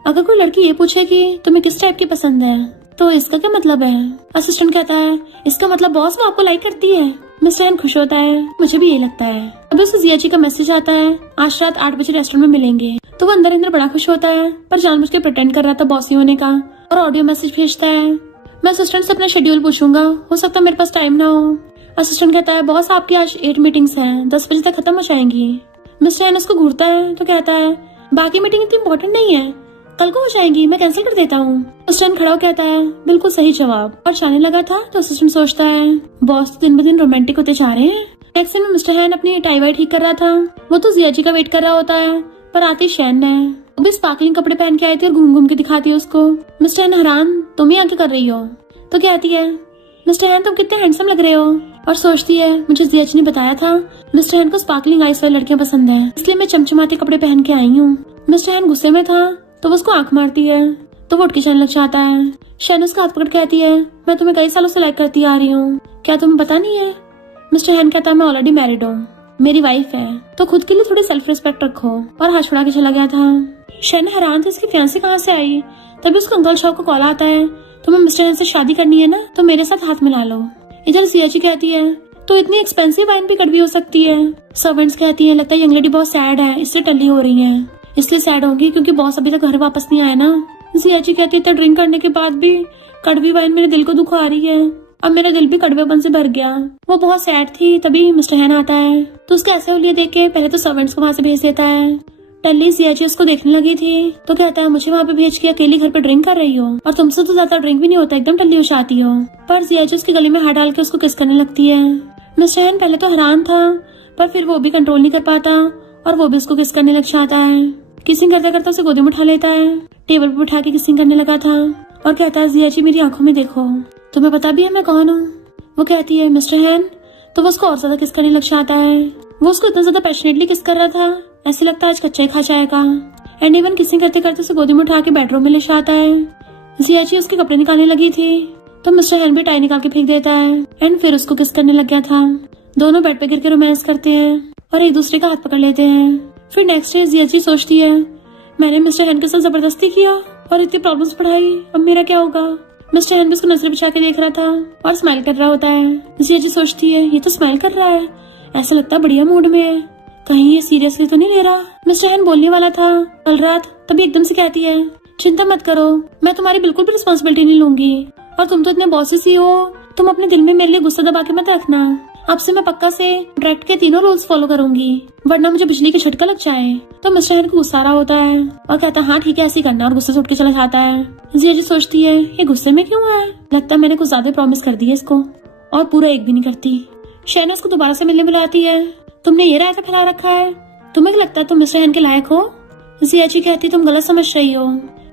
अगर कोई लड़की ये पूछे कि तुम्हें किस टाइप की पसंद है तो इसका क्या मतलब है। असिस्टेंट कहता है इसका मतलब बॉस वो आपको लाइक करती है। मिस्टर हैन खुश होता है, मुझे भी ये लगता है। अभी उसे जियाची का मैसेज आता है आज रात 8 बजे रेस्टोरेंट में मिलेंगे। तो वो अंदर बड़ा खुश होता है, पर जानबूझ के प्रिटेंड कर रहा था बॉसी होने का, और ऑडियो मैसेज भेजता है मैं असिस्टेंट से अपना शेड्यूल पूछूंगा, हो सकता है मेरे पास टाइम ना हो। असिस्टेंट कहता है बॉस आपकी आज 8 मीटिंग्स हैं, 10 बजे तक खत्म हो जाएंगी। मिस्टर हैन उसको घूरता है तो कहता है बाकी मीटिंग इतनी इम्पोर्टेंट नहीं है, कल को हो जाएंगी, मैं कैंसिल कर देता हूँ। असिस्टेंट खड़ा कहता है बिल्कुल सही जवाब, और जाने लगा था तो असिस्टेंट सोचता है बॉस तो दिन ब दिन रोमांटिक होते जा रहे हैं। नेक्स्ट दिन में मिस्टर हैन अपनी टाई वाई ठीक कर रहा था, वो तो जियाची का वेट कर रहा होता है, पर आती शैन है। वो भी स्पार्कलिंग कपड़े पहन के आई थी और घूम घूम के दिखाती है उसको। मिस्टर हैन हैरान तुम ही आके कर रही हो। तो कहती है मिस्टर हैन तुम कितने हैंडसम लग रहे हो, और सोचती है मुझे जियाची ने बताया था मिस्टर हैन को स्पार्कलिंग आइस वाली लड़कियां पसंद है, इसलिए मैं चमचमाते कपड़े पहन के आई हूँ। मिस्टर हैन गुस्से में था तो वो उसको आंख मारती है, तो वो उठ के चलने लग जाता है। शैन उसका हाथ पकड़ कहती है मैं तुम्हें कई सालों से लाइक करती आ रही हूँ, क्या तुम्हें पता नहीं है। मिस्टर हैन कहता है मैं ऑलरेडी मैरिड हूँ, मेरी वाइफ है, तो खुद के लिए थोड़ी सेल्फ रिस्पेक्ट रखो, और हाथ छुड़ा के चला गया था। शैन हैरान थी इसकी फियांसी कहाँ से आई। तभी उसको अंकल शॉप को कॉल आता है तुम्हें मिस्टर हैन से शादी करनी है ना तो मेरे साथ हाथ मिला लो। इधर जियाची कहती है तो इतनी एक्सपेंसिव वाइन भी कड़वी हो सकती है। सर्वेंट्स कहती है लगता है यंग लेडी बहुत सैड है इसलिए टल्ली हो रही है। इसलिए सैड होंगी क्योंकि बॉस अभी तक घर वापस नहीं आया ना। जियाची कहती है ड्रिंक करने के बाद भी कड़वी वाइन मेरे दिल को दुखा रही है, अब मेरा दिल भी कड़वेपन से भर गया। वो बहुत सैड थी। तभी मिस्टर हैन आता है तो उसके ऐसे हुलिये देख के पहले तो सर्वेंट्स को वहाँ से भेज देता है। टल्ली जियाची उसको देखने लगी थी तो कहता है मुझे वहाँ पे भेज के अकेली घर पे ड्रिंक कर रही हो, और तुमसे तो ज्यादा ड्रिंक भी नहीं होता, एकदम टल्ली उछाती हो। पर जियाची उसके गले में हाथ डाल के उसको किस करने लगती है। मिस्टर हैन पहले तो हैरान था पर फिर वो भी कंट्रोल नहीं कर पाता और वो भी उसको किस करने लग जाता है। किसिंग करते करते उसे गोदी में उठा लेता है, टेबल पर उठा के किसिंग करने लगा था और कहता है जियाची मेरी आंखों में देखो, तुम्हें पता भी है मैं कौन हूँ। वो कहती है मिस्टर हैन, तो वो उसको और ज्यादा किस करने लग जाता है। वो उसको इतना ज्यादा पैशनेटली किस कर रहा था ऐसे लगता है आज कच्चा ही खा जाएगा। एंड इवन किसिंग करते करते उसे गोदी में उठा के बेडरूम में ले जाता है। जियाची उसके कपड़े निकालने लगी थी तो मिस्टर हैन भी टाई निकाल के फेंक देता है एंड फिर उसको किस करने लग गया था। दोनों बेड पे गिर के रोमांस करते हैं और एक दूसरे का हाथ पकड़ लेते हैं। फिर नेक्स्ट डे जियाची सोचती है मैंने मिस्टर हैन के साथ जबरदस्ती किया और इतनी प्रॉब्लम्स पढ़ाई, अब मेरा क्या होगा। मिस्टर हैन भी उसको नजर बिछा के देख रहा था और स्माइल कर रहा होता है। जियाची सोचती है ये तो स्माइल कर रहा है, ऐसा लगता है बढ़िया मूड में है, कहीं ये सीरियसली तो नहीं ले रहा। मिस्टर हैन बोलने वाला था कल रात, तभी एकदम से कहती है चिंता मत करो, मैं तुम्हारी बिल्कुल भी रिस्पॉन्सिबिलिटी नहीं लूंगी, और तुम तो इतने बॉसी हो, तुम अपने दिल में मेरे लिए गुस्सा दबा के मत रखना। अब से मैं पक्का से डायरेक्ट के तीनों रूल्स फॉलो करूंगी, वरना मुझे बिजली का झटका लग जाए। तो मिस्टर हैन को गुस्सा आ रहा होता है और कहता है हाँ ठीक है ऐसे ही करना, और गुस्से से उठ के चला जाता है। जियाची सोचती है ये गुस्से में क्यों है, लगता है मैंने कुछ ज्यादा प्रॉमिस कर दिया इसको, और पूरा एक भी नहीं करती। शहना उसको दोबारा से मिलने बुलाती है, तुमने ये रायता फैला रखा है, तुम्हें क्या लगता है तुम मिस्टर हैन के लायक हो। जियाची कहती तुम गलत समझ रही हो,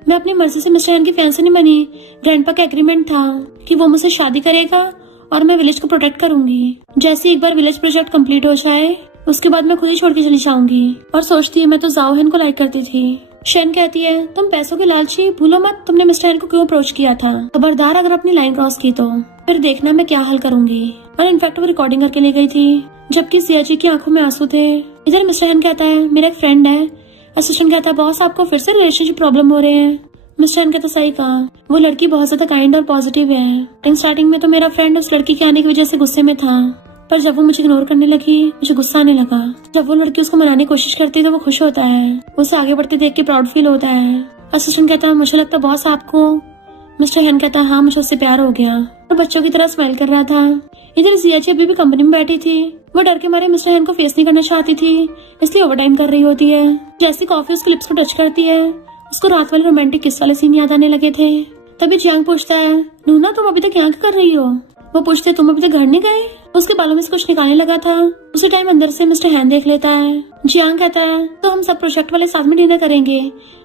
मैं अपनी मर्जी से मिस्टर हैन की फैन से नहीं बनी, ग्रैंडपा का एग्रीमेंट था कि वो मुझसे शादी करेगा और मैं विलेज को प्रोटेक्ट करूंगी। जैसे एक बार विलेज प्रोजेक्ट कंप्लीट हो जाए उसके बाद मैं खुद ही छोड़ के चली जाऊंगी। और सोचती है मैं तो जाओ हैन को लाइक करती थी। शन कहती है तुम पैसों के लालची, भूलो मत तुमने मिस्टर हैन को क्यों अप्रोच किया था, खबरदार अगर अपनी लाइन क्रॉस की तो फिर देखना मैं क्या हल करूंगी। और इनफैक्ट वो रिकॉर्डिंग करके ले गई थी, जबकि जियाची की आंखों में आंसू थे। इधर मिस्टर हैन कहता है मेरा एक फ्रेंड है। असिस्टेंट कहता है बॉस आपको फिर से रिलेशनशिप प्रॉब्लम हो रहे हैं। मिस्टर हैन कहता सही कहा, वो लड़की बहुत ज्यादा काइंड और पॉजिटिव है। स्टार्टिंग में तो मेरा फ्रेंड उस लड़की के आने की वजह से गुस्से में था, पर जब वो मुझे इग्नोर करने लगी मुझे गुस्सा आने लगा। जब वो लड़की उसको मनाने की कोशिश करती है तो वो खुश होता है, उसे आगे बढ़ते देख के प्राउड फील होता है। असिस्टेंट कहता है मुझे लगता है बॉस आपको। मिस्टर हैन कहता है हाँ मुझे उससे प्यार हो गया, और बच्चों की तरह स्माइल कर रहा था। इधर जियाची अभी भी कंपनी में बैठी थी, वो डर के मारे मिस्टर हैन को फेस नहीं करना चाहती थी, इसलिए ओवरटाइम कर रही होती है। जैसी कॉफी उसके लिप्स को टच करती है उसको रात वाले रोमांटिक किस वाले सीन याद आने लगे थे। तभी जियांग पूछता है नूना तुम अभी तक यहाँ क्या कर रही हो। वो पूछते तुम अभी तक घर नहीं गए। उसके बालों में से कुछ निकालने लगा था, उसी टाइम अंदर से मिस्टर हैन देख लेता है। जियांग कहता है तो हम सब प्रोजेक्ट वाले साथ में डिनर करेंगे।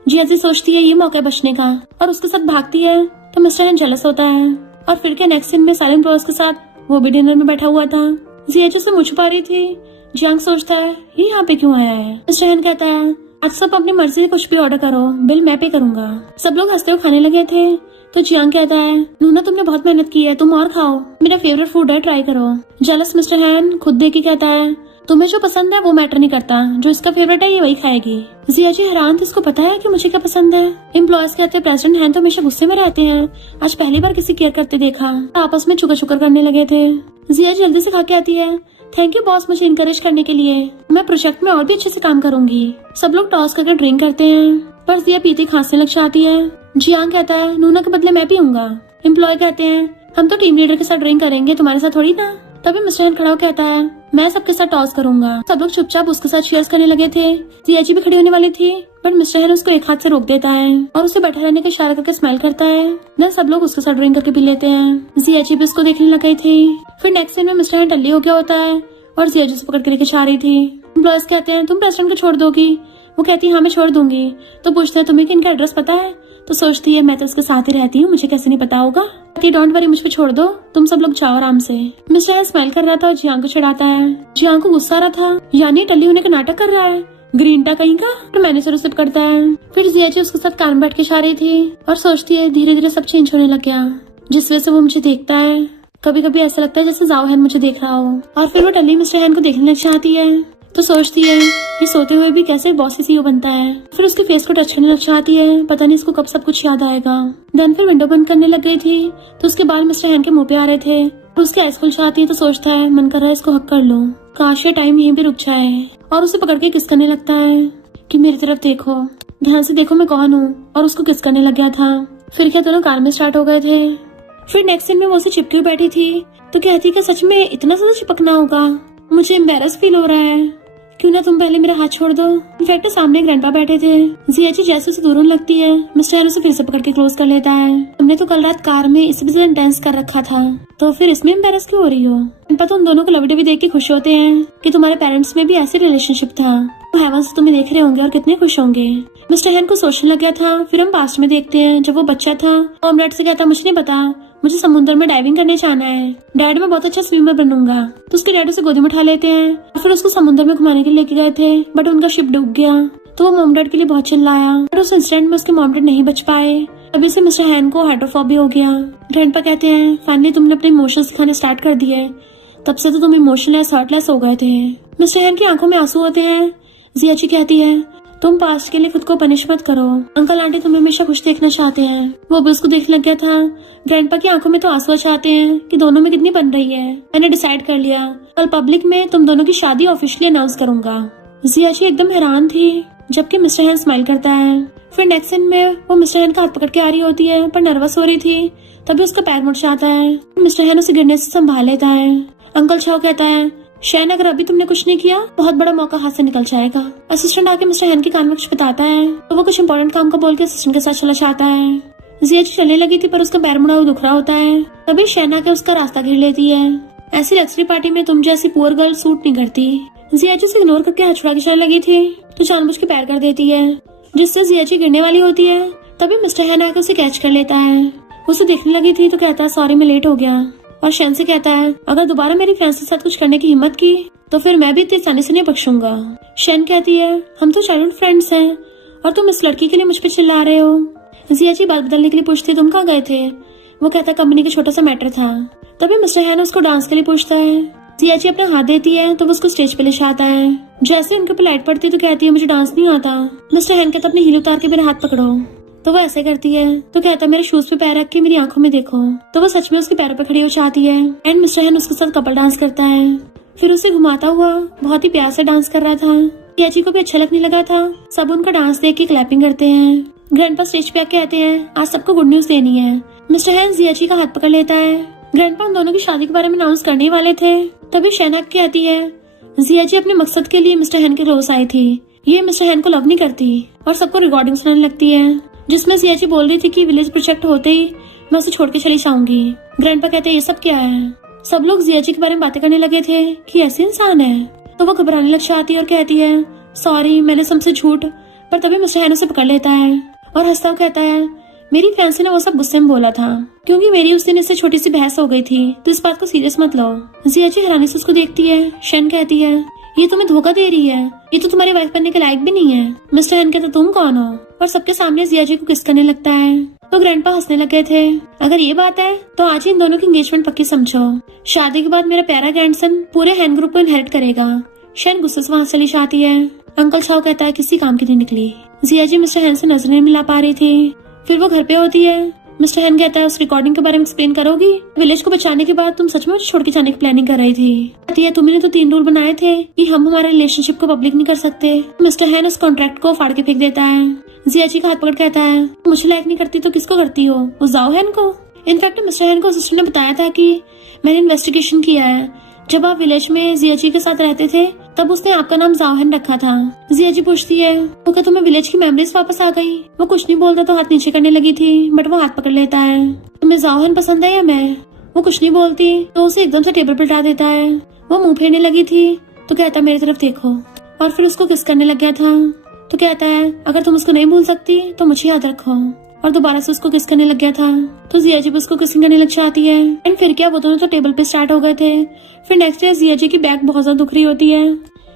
जियाची सोचती है ये मौका है बचने का और उसके साथ भागती है, तो मिस्टर हैन जेलस होता है। और फिर क्या नेक्स्ट सीन में साइलेंट प्रोस के साथ वो भी डिनर में बैठा हुआ था। जियाची से मुझ पा रही थी। जियांग सोचता है ये यहाँ पे क्यों आया है। मिस्टर हैन कहता है आज सब अपनी मर्जी से कुछ भी ऑर्डर करो, बिल मैं पे करूंगा। सब लोग हंसते हुए खाने लगे थे, तो जियांग कहता है नूना तुमने बहुत मेहनत की है, तुम और खाओ, मेरा फेवरेट फूड है, ट्राई करो। जेलस मिस्टर हैन खुद देख के कहता है तुम्हें जो पसंद है वो मैटर नहीं करता, जो इसका फेवरेट है ये वही खाएगी। जियाची हैरान थी, इसको पता है कि मुझे क्या पसंद है। एम्प्लॉयज कहते हैं प्रेसिडेंट हैन तो हमेशा गुस्से में रहते हैं, आज पहली बार किसी केयर करते देखा। आपस में चुकर चुकर करने लगे थे। जिया जल्दी से खा के आती है, थैंक यू बॉस मुझे इनकरेज करने के लिए, मैं प्रोजेक्ट में और भी अच्छे से काम करूंगी। सब लोग टॉस करके ड्रिंक करते हैं, पर जिया पीते खांसने लग जाती है। जियांग कहता है नूना के बदले मैं पीऊंगा। एम्प्लॉय कहते हैं हम तो टीम लीडर के साथ ड्रिंक करेंगे, तुम्हारे साथ थोड़ी ना। तभी मिस्टर हैन खड़ा कहता है मैं सबके साथ टॉस करूंगा। सब लोग चुपचाप उसके साथ चीयर्स करने लगे थे। जियाची भी खड़ी होने वाली थी, बट मिस्टर हैन उसको एक हाथ से रोक देता है और उसे बैठा रहने का इशारा करके स्माइल करता है। देन सब लोग उसके साथ ड्रिंक करके पी लेते हैं। जियाची भी उसको देखने लग गई थी। फिर नेक्स्ट सीन में मिस्टर हैन टल्ली हो गया होता है और जियाची से पकड़ के लेके जा रही थी। एम्प्लॉयज कहते हैं तुम प्रेसिडेंट को छोड़ दोगी। वो कहती है हाँ मैं छोड़ दूंगी। तो पूछते हैं तुम्हें इनका एड्रेस पता है। तो सोचती है मैं तो उसके साथ ही रहती हूँ, मुझे कैसे नहीं पता होगा। डोंट वरी मुझ पे छोड़ दो, तुम सब लोग जाओ आराम से। मिस्टर हैन स्माइल कर रहा था और जियांग को चिढ़ाता है। जियांग को गुस्सा आ रहा था, यानी टल्ली होने का नाटक कर रहा है, ग्रीन टा कहीं का। तो मैनेजर उसे करता है। फिर जियाची उसके साथ कान बैठ के जा रही थी और सोचती है धीरे धीरे सब चेंज होने लग गया, जिस वजह से वो मुझे देखता है। कभी कभी ऐसा लगता है जैसे जाओ हैन मुझे देख रहा हो। और फिर वो टल्ली मिस्टर हैन को देखने लग जाती है, तो सोचती है ये सोते हुए भी कैसे बॉसी सीईओ बनता है। फिर उसके फेस को टच करने लग जाती है, पता नहीं इसको कब सब कुछ याद आएगा। देन फिर विंडो बंद करने लग गई थी, तो उसके बाल मिस्टर हैन के मुंह पे आ रहे थे। तो उसकी आइस खुल जाती है, तो सोचता है मन कर रहा है इसको हक कर लूं, काश ये टाइम यहीं पे रुक जाए। और उसे पकड़ के किस करने लगता है। कि मेरी तरफ देखो, ध्यान से देखो मैं कौन हूँ, और उसको किस करने लग गया था। फिर क्या दोनों कार में स्टार्ट हो गए थे। फिर नेक्स्ट सीन में वो उसे चिपकी हुई बैठी थी तो कहती कि सच में इतना ज्यादा चिपकना होगा, मुझे एम्बेरस फील हो रहा है, क्यों ना तुम पहले मेरा हाथ छोड़ दो। इनफैक्ट सामने ग्रैंडपा बैठे थे। जियाची जैसे उसे दूर होने लगती है, मिस्टर हैन उसे फिर से पकड़ के क्लोज कर लेता है। हमने तो कल रात कार में इससे भी ज्यादा इंटेंस कर रखा था, तो फिर इसमें एम्बेरस क्यों हो रही हो। ग्रैंडपा तो उन दोनों को लवी डवी देख के खुश होते हैं कि तुम्हारे पेरेंट्स में भी ऐसे रिलेशनशिप था, तो हेवन से तुम्हें देख रहे होंगे और कितने खुश होंगे। मिस्टर हैन को सोचने लग गया था। फिर हम पास्ट में देखते हैं जब वो बच्चा था, कॉमरेड से कहता मुझे नहीं पता, मुझे समुद्र में डाइविंग करने जाना है, डैड मैं बहुत अच्छा स्विमर बनूंगा। तो उसके डैड उसे गोदी में उठा लेते हैं और फिर उसको समुद्र में घुमाने के लिए लेके गए थे, बट उनका शिप डूब गया। तो वो मॉम डैड के लिए बहुत चिल्लाया, बट उस इंसिडेंट में उसके मॉम डैड नहीं बच पाए। अभी से मिस्टर हैन को हाइड्रोफोबिया हो गया। ग्रैंडपा कहते हैं फाइनली तुमने अपने इमोशंस दिखाने स्टार्ट कर दिए, तब से तो तुम इमोशनलेस हर्टलेस हो गए थे। मिस्टर हैन की आंखों में आंसू होते हैं। जियाची कहती है तुम पास्ट के लिए खुद को पनिश मत करो, अंकल आंटी तुम्हें हमेशा खुश देखना चाहते हैं। वो भी उसको देखने लग गया था। ग्रैंडपा की आंखों में तो आंसू चाहते हैं कि दोनों में कितनी बन रही है। मैंने डिसाइड कर लिया, कल पब्लिक में तुम दोनों की शादी ऑफिशियली अनाउंस करूंगा। जियाची एकदम हैरान थी, जबकि मिस्टर हैन स्माइल करता है। फिर नेक्स्ट सीन में वो मिस्टर हैन का हाथ पकड़ के आ रही होती है, पर नर्वस हो रही थी। तभी उसका पैर मुड़ जाता है। मिस्टर हैन उसे गिरने से संभाल लेता है। अंकल छाओ कहता है शैन अगर अभी तुमने कुछ नहीं किया बहुत बड़ा मौका हाथ से निकल जाएगा। असिस्टेंट आके मिस्टर हैन के कान में कुछ बताता है, तो वो कुछ इंपॉर्टेंट काम का बोल के असिस्टेंट के साथ चला जाता है। जियाची चलने लगी थी पर उसका पैर मुड़ा हुआ दुख रहा होता है। तभी शैन आके उसका रास्ता घेर लेती है। ऐसी लग्जरी पार्टी में तुम जैसी पुअर गर्ल सूट नहीं करती। जियाची उसे इग्नोर करके हाथ छुड़ा के चलने लगी थी तो जानबूझ के पैर कर देती है, जिससे जियाची गिरने वाली होती है। तभी मिस्टर हैन आके उसे कैच कर लेता है। उसे देखने लगी थी तो कहता है सॉरी मैं लेट हो गया, और शैन से कहता है अगर दोबारा मेरी फ्रेंड्स के साथ कुछ करने की हिम्मत की तो फिर मैं भी इतनी आसानी से नहीं बख्शूंगा। शैन कहती है हम तो चाइल्डहुड फ्रेंड्स हैं और तुम इस लड़की के लिए मुझ पे चिल्ला रहे हो। जियाची बात बदलने के लिए पूछती तुम कहाँ गए थे। वो कहता कंपनी का छोटा सा मैटर था। तभी मिस्टर हैन उसको डांस के लिए पूछता है। जियाची अपना हाथ देती है तो वो उसको स्टेज पे ले जाता है। जैसे उनके ऊपर लाइट पड़ती तो कहती है मुझे डांस नहीं आता। मिस्टर हैन कहता अपनी हील उतार के मेरा हाथ पकड़ो, तो वो ऐसे करती है। तो कहता मेरे शूज पे पैर रख के मेरी आंखों में देखो, तो वो सच में उसके पैरों पे खड़ी हो जाती है। एंड मिस्टर हैन उसके साथ कपल डांस करता है। फिर उसे घुमाता हुआ बहुत ही प्यार से डांस कर रहा था। जियाची को भी अच्छा लगने लगा था। सब उनका डांस देख के क्लैपिंग करते हैं। ग्रैंडपा स्टेज पे आके कहते हैं आज सबको गुड न्यूज देनी है। मिस्टर हैन जियाची का हाथ पकड़ लेता है। ग्रैंडपा उन दोनों की शादी के बारे में अनाउंस करने वाले थे। तभी शैनाक कहती है जियाची अपने मकसद के लिए मिस्टर हैन के क्लोज आई थी, ये मिस्टर हैन को लव नहीं करती, और सबको रिकॉर्डिंग सुनाने लगती है जिसमें जियाची बोल रही थी कि विलेज प्रोजेक्ट होते ही मैं उसे छोड़ के चली जाऊंगी। ग्रैंडपा कहते हैं ये सब क्या है। सब लोग जियाची के बारे में बातें करने लगे थे कि ऐसे इंसान है। तो वो घबराने लग जाती है और कहती है सॉरी मैंने सबसे झूठ। पर तभी मिस्टर हैन उसे पकड़ लेता है और हंसता हुआ कहता है मेरी फैंसी ने वो सब गुस्से में बोला था, क्योंकि मेरी उस दिन इससे छोटी सी बहस हो गई थी, तो इस बात को सीरियस मत लो। जियाची हैरानी से उसको देखती है। शैन कहती है ये तुम्हें धोखा दे रही है, ये तो तुम्हारी वाइफ बनने के लायक भी नहीं है। मिस्टर हैन कहता तुम कौन हो, और सबके सामने जियाची को किस करने लगता है। तो ग्रैंडपा हंसने लगे थे। अगर ये बात है तो आज ही इन दोनों की एंगेजमेंट पक्की समझो। शादी के बाद मेरा प्यारा ग्रैंडसन पूरे हैन ग्रुप को इनहेरिट करेगा। शैन गुस्से से वहाँ चली जाती है। अंकल छाओ कहता है किसी काम की नहीं निकली। जियाची मिस्टर हैन से नजर नहीं मिला पा रही थी। फिर वो घर पे होती है। मिस्टर हैन कहता है उस रिकॉर्डिंग के बारे में एक्सप्लेन करोगी। विलेज को बचाने के बाद तुम सच में छोड़ के जाने की प्लानिंग कर रही थी। कहती है तुमने तो 3 रूल बनाए थे कि हम हमारे रिलेशनशिप को पब्लिक नहीं कर सकते। मिस्टर हैन उस कॉन्ट्रैक्ट को फाड़ के फेंक देता है। जियाची का हाथ पकड़ कहता है मुझे लायक नहीं करती तो किसको करती हो, उस जाओ हैन को। इनफैक्ट मिस्टर हैन को असिस्टेंट ने बताया था कि मैंने इन्वेस्टिगेशन किया है, जब आप विलेज में जियाची के साथ रहते थे तब उसने आपका नाम जाओहन रखा था। जियाची पूछती है तो क्या तुम्हें विलेज की मेमोरीज वापस आ गई। वो कुछ नहीं बोलता तो हाथ नीचे करने लगी थी, बट वो हाथ पकड़ लेता है। तुम्हें जाओहन पसंद है या मैं। वो कुछ नहीं बोलती तो उसे एकदम से टेबल पर उठा देता है। वो मुंह फेरने लगी थी तो कहता मेरी तरफ देखो, और फिर उसको किस करने लग गया था। तो कहता है अगर तुम उसको नहीं भूल सकती तो मुझे याद रखो, और दोबारा से उसको किस करने लग गया था। तो जियाची उसको किसिंग करने लग जाती है। एंड फिर क्या वो दोनों तो टेबल पे स्टार्ट हो गए थे। फिर नेक्स्ट डे जियाची की बैक बहुत ज्यादा दुख रही होती है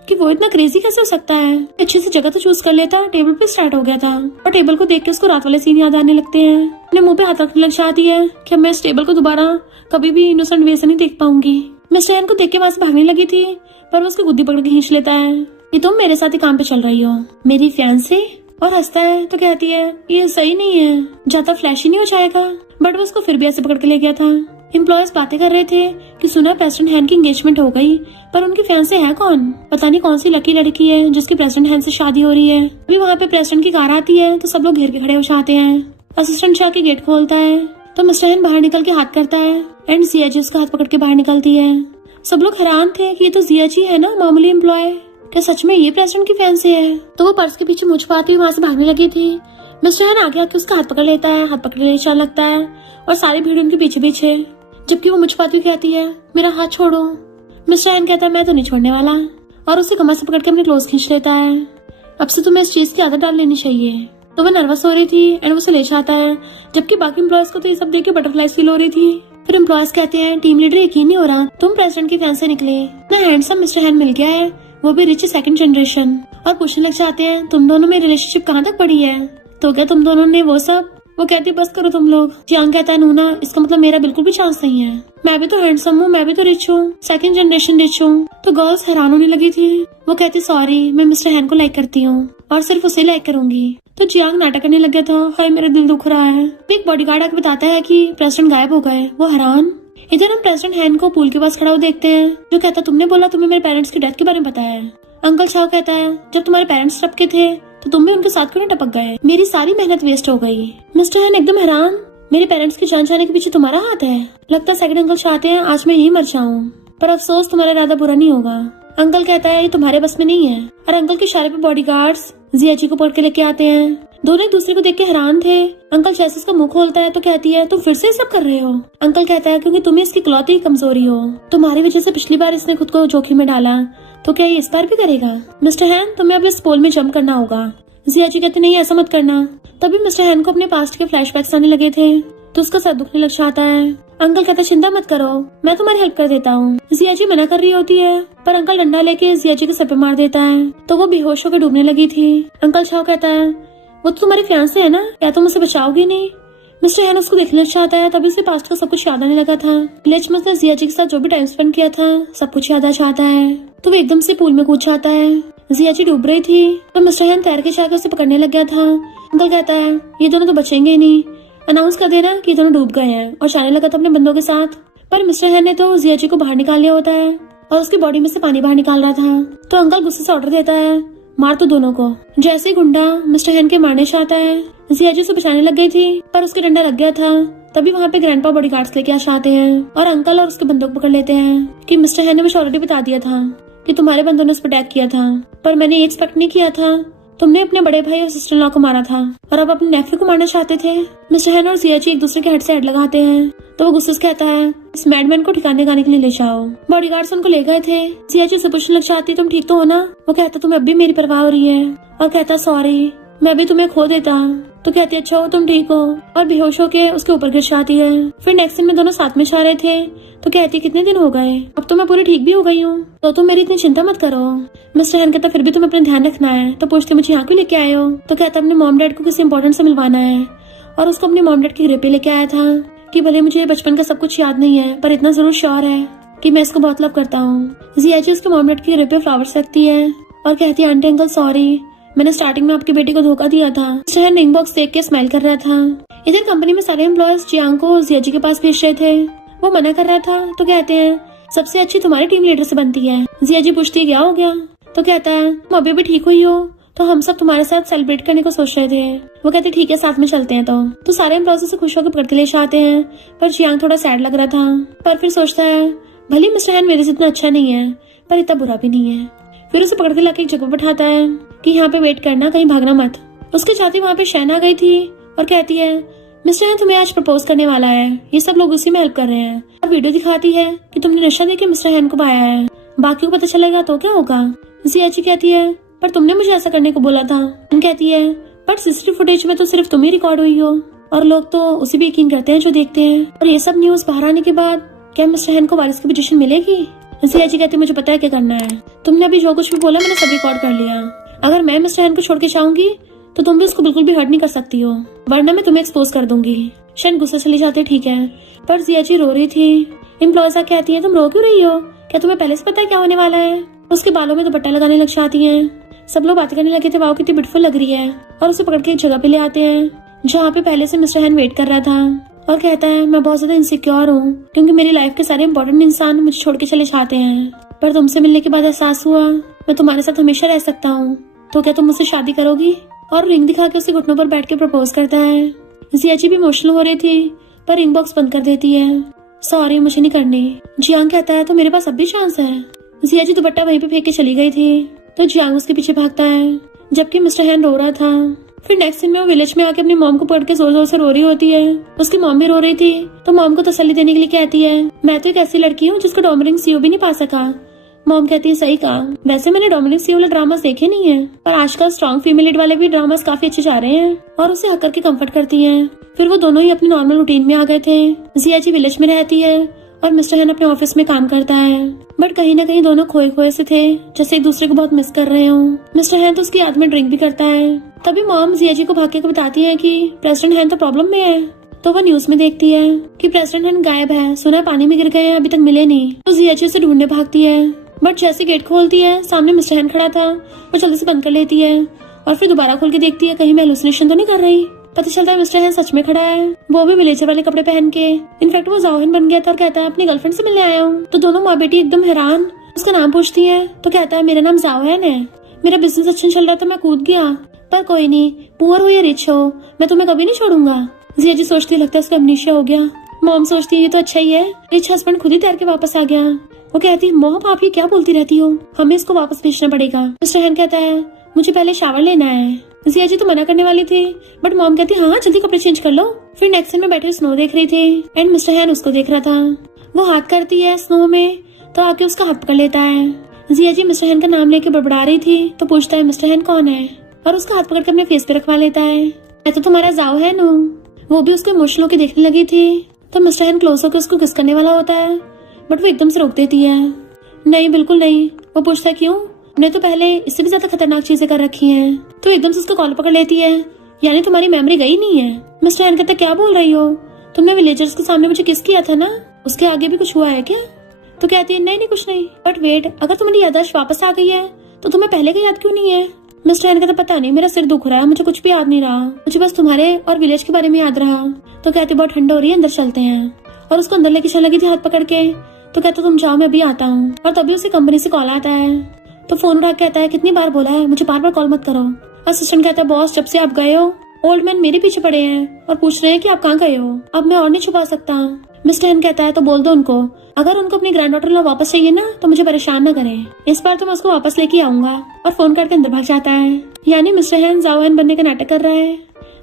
कि वो इतना क्रेजी कैसे हो सकता है। अच्छी सी जगह तो चूज कर लेता, टेबल पे स्टार्ट हो गया था। और टेबल को देख के उसको रात वाले सीन याद आने लगते हैं। अपने मुंह पे हाथ रखने लग जाती है कि मैं इस टेबल को दोबारा कभी भी इनोसेंट वे से नहीं देख पाऊंगी। मिस्टर हैन को देख के वहां से भागने लगी थी, पर वो उसकी गुद्दी पकड़ के खींच लेता है कि तुम मेरे साथ ही काम पे चल रही हो, मेरी फियांसे। और हंसता है तो कहती है ये सही नहीं है, ज्यादा फ्लैशी नहीं हो जाएगा। बट वो उसको फिर भी ऐसे पकड़ के ले गया था। एम्प्लॉयज बातें कर रहे थे कि सुना प्रेसिडेंट हैन की एंगेजमेंट हो गई, पर उनकी फैंसे है कौन? पता नहीं कौन सी लकी लड़की है जिसकी प्रेसिडेंट हैन से शादी हो रही है। अभी वहाँ पे प्रेसिडेंट की कार आती है तो सब लोग घेर के खड़े हो जाते हैं। असिस्टेंट जाके गेट खोलता है तो मिस्टर हैन बाहर निकल के हाथ करता है एंड जिया जी उसका हाथ पकड़ के बाहर निकलती है। सब लोग हैरान थे कि ये तो जिया जी है ना, मामूली एम्प्लॉय, क्या सच में ये प्रेसिडेंट की फैन से है? तो वो पर्स के पीछे मुझ पाती वहाँ से भागने लगी थी। मिस्टर हैन आगे आके उसका हाथ पकड़ लेता है, हाथ पकड़ ले चल लगता है और सारी भीड़ उनके पीछे पीछे, जबकि वो मुझ पाती कहती है मेरा हाथ छोड़ो। मिस्टर हैन कहता है मैं तो नहीं छोड़ने वाला और उसे कमर से पकड़ के अपने क्लोज खींच लेता है। अब से तुम्हें इस चीज की आदत डाल लेनी चाहिए। तो वो नर्वस हो रही थी एंड उसे ले जाता है, जबकि बाकी एम्प्लॉयज को तो ये सब देख के बटरफ्लाइज फील हो रही थी। फिर एम्प्लॉयज कहते हैं टीम लीडर यकीन नहीं हो रहा तुम प्रेसिडेंट की फैन से निकले, इतना हैंडसम मिस्टर हैन मिल गया है, वो भी रिच सेकंड जनरेशन। और पूछने लग जाते हैं तुम दोनों में रिलेशनशिप कहाँ तक बढ़ी है? तो क्या तुम दोनों ने वो सब? वो कहती बस करो तुम लोग। जियांग कहता है नूना इसका मतलब मेरा बिल्कुल भी चांस नहीं है, मैं भी तो हैंडसम हूँ, मैं भी तो रिच हूँ, सेकंड जनरेशन रिच हूँ। तो गर्ल्स हैरान होने लगी थी। वो कहती सॉरी मैं मिस्टर हैन को लाइक करती हूँ और सिर्फ उसे लाइक करूंगी। तो जियांग नाटक करने लग गया था, हाय मेरा दिल दुख रहा है। एक बॉडीगार्ड आके बताता है कि प्रेसिडेंट गायब हो गए। वो हैरान। इधर हम प्रेसिडेंट हैन को पूल के पास खड़ा हुआ देखते हैं, जो कहता तुमने बोला तुम्हें मेरे पेरेंट्स की डेथ के बारे में पता है। अंकल छाव कहता है जब तुम्हारे पेरेंट्स टपके थे तो तुम भी उनके साथ क्यों नहीं टपक गए? मेरी सारी मेहनत वेस्ट हो गई। मिस्टर हैन एकदम हैरान, मेरे पेरेंट्स की जान जाने के पीछे तुम्हारा हाथ है? लगता है सेकंड अंकल चाहते हैं आज मैं यही मर जाऊं, पर अफसोस तुम्हारा इरादा बुरा नहीं होगा। अंकल कहता है ये तुम्हारे बस में नहीं है, और अंकल के इशारे पे बॉडीगार्ड्स जिया जी को पकड़ के लेके आते हैं। दोनों एक दूसरे को देख के हैरान थे। अंकल जैसे इसका मुंह खोलता है तो कहती है तुम फिर से सब कर रहे हो? अंकल कहता है क्योंकि तुम्हें इसकी इकलौती कमजोरी हो, तुम्हारी वजह से पिछली बार इसने खुद को जोखिम में डाला, तो क्या ये इस बार भी करेगा? मिस्टर हैन तुम्हें अब इस पोल में जंप करना होगा। जिया जी कहते नहीं ऐसा मत करना। तभी मिस्टर हैन को अपने पास्ट के फ्लैशबैक्स आने लगे थे तो उसका सर दुखने लग जाता है। अंकल कहता चिंता मत करो मैं तुम्हारी हेल्प कर देता हूँ। जिया जी मना कर रही होती है पर अंकल डंडा लेके जिया जी के सर पे मार देता है तो वो बेहोश होकर डूबने लगी थी। अंकल छाव कहता है वो तो तुम्हारे फियांसे है ना, क्या तुम उसे बचाओगी नहीं? मिस्टर हैन उसको देखने चाहता है, तभी उसे पास्ट का सब कुछ याद आने लगा था। लेचमस ने जिया जी के साथ जो भी टाइम स्पेंड किया था सब कुछ याद आ जाता है तो वो एकदम से पूल में कूद जाता है। जिया जी डूब रही थी तो मिस्टर हैन तैर के जाकर उसे पकड़ने लग गया था। अंकल कहता है ये दोनों तो बचेंगे ही नहीं, अनाउंस कर देना कि ये दोनों डूब गए हैं, और जाने लगा था अपने बंदों के साथ। पर मिस्टर हैन ने तो जिया जी को बाहर निकाल लिया होता है और उसकी बॉडी में से पानी बाहर निकाल रहा था। तो अंकल गुस्से से ऑर्डर देता है मार तो दोनों को। जैसे ही गुंडा मिस्टर हैन के मारने चाहता है, जिया जी उसे बचाने लग गई थी पर उसके डंडा लग गया था। तभी वहाँ पे ग्रैंडपा बॉडीगार्ड्स लेके आ जाते हैं और अंकल और उसके बंदूक पकड़ लेते हैं कि मिस्टर हैन ने मुझे ऑलरेडी बता दिया था कि तुम्हारे बंदों ने उस पर अटैक किया था, पर मैंने ये एक्सपेक्ट नहीं किया था तुमने अपने बड़े भाई और सिस्टर लॉ को मारा था और अब अपने नेफ्यू को मारना चाहते थे। मिस्टर हैन और जिया जी एक दूसरे के हेड से हेड लगाते हैं तो वो गुस्से से कहता है इस मैडमैन को ठिकाने लगाने के लिए ले जाओ। बॉडीगार्ड्स उनको ले गए थे। जिया जी से पूछने लग जाती तुम ठीक तो हो ना? वो कहता तुम्हें अब भी मेरी परवाह हो रही है और कहता सॉरी मैं भी तुम्हें खो देता। तो कहती अच्छा हो तुम ठीक हो, और बेहोश होके उसके ऊपर गिर जाती है। फिर नेक्स्ट दिन में दोनों साथ में जा रहे थे तो कहती कितने दिन हो गए, अब तो मैं पूरी ठीक भी हो गई हूँ तो तुम मेरी इतनी चिंता मत करो। मिस्टर हैन कहता फिर भी तुम्हें अपना ध्यान रखना है। तो पूछते मुझे यहाँ क्यों लेके आए हो? तो कहता अपने मॉम डैड को किसी इंपॉर्टेंट से मिलवाना है, और उसको अपने मॉम डैड की घर पे लेके आया था कि भले मुझे बचपन का सब कुछ याद नहीं है पर इतना जरूर श्योर है कि मैं इसको बहुत लव करता हूँ। जिया जी उसके मॉम डैड की घर पे फ्लावर्स रखती है और कहती है आंटी अंकल सॉरी मैंने स्टार्टिंग में आपकी बेटी को धोखा दिया था। मिस्टर हैन रिंग बॉक्स देख के स्माइल कर रहा था। इधर कंपनी में सारे एम्प्लॉयज जियांग को जिया जी के पास भेज रहे थे। वो मना कर रहा था तो कहते हैं सबसे अच्छी तुम्हारी टीम लीडर से बनती है। जिया जी पूछती क्या हो गया? तो कहता है तुम अभी भी ठीक हुई हो तो हम सब तुम्हारे साथ सेलिब्रेट करने को सोच रहे थे। वो कहते ठीक है साथ में चलते हैं। तो सारे एम्प्लॉयज से खुश होकर पकड़ के ले जाते हैं, पर जियांग थोड़ा सैड लग रहा था, पर फिर सोचता है भले मिस्टर हैन मेरे से इतना अच्छा नहीं है पर इतना बुरा भी नहीं है। फिर उसे पकड़ के लाके एक जगह बैठाता है कि यहाँ पे वेट करना, कहीं भागना मत। उसके साथ ही वहाँ पे शहना आ गई थी और कहती है मिस्टर हैन तुम्हें आज प्रपोज करने वाला है, ये सब लोग उसी में हेल्प कर रहे हैं। और वीडियो दिखाती है कि तुमने नशा देके मिस्टर हैन को पाया है, बाकी को पता चलेगा तो क्या होगा। जिया जी कहती है पर तुमने मुझे ऐसा करने को बोला था। कहती है पर सीसीटीवी फुटेज में तो सिर्फ तुम ही रिकॉर्ड हुई हो और लोग तो उसी भी यकीन करते हैं जो देखते हैं। और ये सब न्यूज बाहर आने के बाद क्या मिस्टर हैन को वारिस की पोजीशन मिलेगी? जिया जी कहती मुझे पता है क्या करना है, तुमने अभी जो कुछ भी बोला मैंने सब रिकॉर्ड कर लिया। अगर मैं मिस्टर हैन को छोड़ के जाऊंगी तो तुम भी उसको बिल्कुल भी हर्ट नहीं कर सकती हो, वरना मैं तुम्हें एक्सपोज कर दूंगी। शन गुस्सा चली जाते ठीक है, पर जिया जी रो रही थी। एम्प्लॉयज आके कहती है तुम रो क्यों रही हो, क्या तुम्हें पहले से पता है क्या होने वाला है? उसके बालों में दुपट्टा लगाने लग जाती है। सब लोग बातें करने लगे थे वाओ कितनी ब्यूटीफुल लग रही है, और उसे पकड़ के एक जगह पे ले आते हैं जहाँ पे पहले से मिस्टर हैन वेट कर रहा था। और कहता है मैं बहुत ज्यादा इनसिक्योर हूँ क्योंकि मेरी लाइफ के सारे इंपॉर्टेंट इंसान मुझे छोड़ के चले जाते हैं, पर तुमसे मिलने के बाद एहसास हुआ मैं तुम्हारे साथ हमेशा रह सकता हूँ, तो क्या तुम मुझसे शादी करोगी? और रिंग दिखा के उसे घुटनों पर बैठ के प्रपोज करता है। जियाजी भी इमोशनल हो रही थी पर रिंग बॉक्स बंद कर देती है। सॉरी मुझे नहीं करनी। जियांग कहता है तो मेरे पास अब भी चांस है। जियाजी दुपट्टा वहीं पे फेंक के चली गई थी तो जियांग उसके पीछे भागता है जबकि मिस्टर हैन रो रहा था। फिर नेक्स्ट सीन में वो विलेज में आके अपनी मॉम को पकड़ के जोर जोर से रो रही होती है। उसकी मॉम भी रो रही थी तो मॉम को तसल्ली देने के लिए कहती है मैं तो एक ऐसी लड़की हूँ जिसको डोमिनिक सीओ भी नहीं पा सका। मॉम कहती है सही कहा, वैसे मैंने डोमिनिक सीओ वाले ड्रामास देखे नहीं है पर आजकल स्ट्रॉन्ग फीमेल लीड वाले भी ड्रामास काफी अच्छे जा रहे हैं, और उसे हक करके कंफर्ट करती है। फिर वो दोनों ही अपनी नॉर्मल रूटीन में आ गए थे। जियाजी विलेज में रहती है और मिस्टर हैन अपने ऑफिस में काम करता है, बट कहीं ना कहीं दोनों खोए खोए से थे जैसे एक दूसरे को बहुत मिस कर रहे हो। मिस्टर हैन तो उसकी याद में ड्रिंक भी करता है। तभी मॉम जियाजी को भाग के बताती है कि प्रेसिडेंट हैन तो प्रॉब्लम में है। तो वह न्यूज में देखती है कि प्रेसिडेंट हैन गायब है, सुना है पानी में गिर गए हैं, अभी तक मिले नहीं। तो जियाजी उसे ढूंढने भागती है बट जैसे गेट खोलती है सामने मिस्टर हैन खड़ा था, वो जल्दी से बंद कर लेती है और फिर दोबारा खोल के देखती है कहीं मैं हेलुसिनेशन तो नहीं कर रही। पता चलता है मिस्टर हैन सच में खड़ा है, वो भी विलेजर वाले कपड़े पहन के। इनफैक्ट वो जाओहन बन गया था और कहता है अपनी गर्लफ्रेंड से मिलने आया हूँ। तो दोनों माँ बेटी एकदम हैरान। उसका नाम पूछती है तो कहता है मेरा नाम जाओहन है, मेरा बिजनेस अच्छा चल रहा था मैं कूद गया, पर कोई नहीं, पुअर हो या रिच हो मैं तुम्हें कभी नहीं छोड़ूंगा। जियाजी सोचती लगता है उसका अमनीशिया हो गया। मॉम सोचती है ये तो अच्छा ही है, रिच हस्बैंड खुद ही तैर के वापस आ गया। वो कहती है मॉम आप ये क्या बोलती रहती हो, हमें इसको वापस भेजना पड़ेगा। मिस्टर हैन कहता है मुझे पहले शावर लेना है। जियाजी तो मना करने वाली थी बट मॉम कहती हाँ जल्दी कपड़े चेंज कर लो। फिर नेक्स्ट सीन में बैठे स्नो देख रही थी एंड मिस्टर हैन उसको देख रहा था। वो हाथ करती है स्नो में तो आके उसका हाथ पकड़ लेता है। जियाजी मिस्टर हैन का नाम लेके बड़बड़ा रही थी तो पूछता है मिस्टर हैन कौन है, और उसका हाथ पकड़ के अपने फेस पे रखवा लेता है। मैं तो तुम्हारा जाओहन हूँ। वो भी उसको इमोशनल होकर देखने लगी थी तो मिस्टर हैन क्लोज होकर उसको किस करने वाला होता है बट वो एकदम से रोक देती है। नहीं बिल्कुल नहीं। वो पूछता है क्यों, मैंने तो पहले इससे भी ज्यादा खतरनाक चीजें कर रखी हैं। तो एकदम से उसका कॉल पकड़ लेती है, यानी तुम्हारी मेमोरी गई नहीं है। मिस्टर हैन कहता क्या बोल रही हो, तुमने विलेजर्स के सामने मुझे किस किया था ना, उसके आगे भी कुछ हुआ है क्या? तो कहती है नहीं कुछ नहीं, बट वेट अगर तुम्हारी याददाश्त वापस आ गई है तो तुम्हें पहले का याद क्यों नहीं है? मिस्टर हैन कहता पता नहीं, मेरा सिर दुख रहा है, मुझे कुछ भी याद नहीं रहा, मुझे बस तुम्हारे और विलेज के बारे में याद रहा। तो कहती बहुत ठंड हो रही है अंदर चलते हैं, और उसको अंदर लेके चल लगी थी हाथ पकड़ के। तो कहता तुम जाओ मैं अभी आता हूँ। और तभी उसे कंपनी से कॉल आता है तो फोन उठा के कहता है कितनी बार बोला है मुझे बार बार कॉल मत करो। असिस्टेंट कहता है बॉस जब से आप गए हो ओल्ड मैन मेरे पीछे पड़े हैं और पूछ रहे हैं कि आप कहाँ गए हो, अब मैं और नहीं छुपा सकता। मिस्टर हैन कहता है तो बोल दो उनको, अगर उनको अपनी ग्रैंड डॉटर ला वापस चाहिए ना तो मुझे परेशान न करें, इस बार तो मैं उसको वापस लेके आऊंगा। और फोन करके अंदर भाग जाता है। यानी मिस्टर हैन जाओहन बनने का नाटक कर रहा है।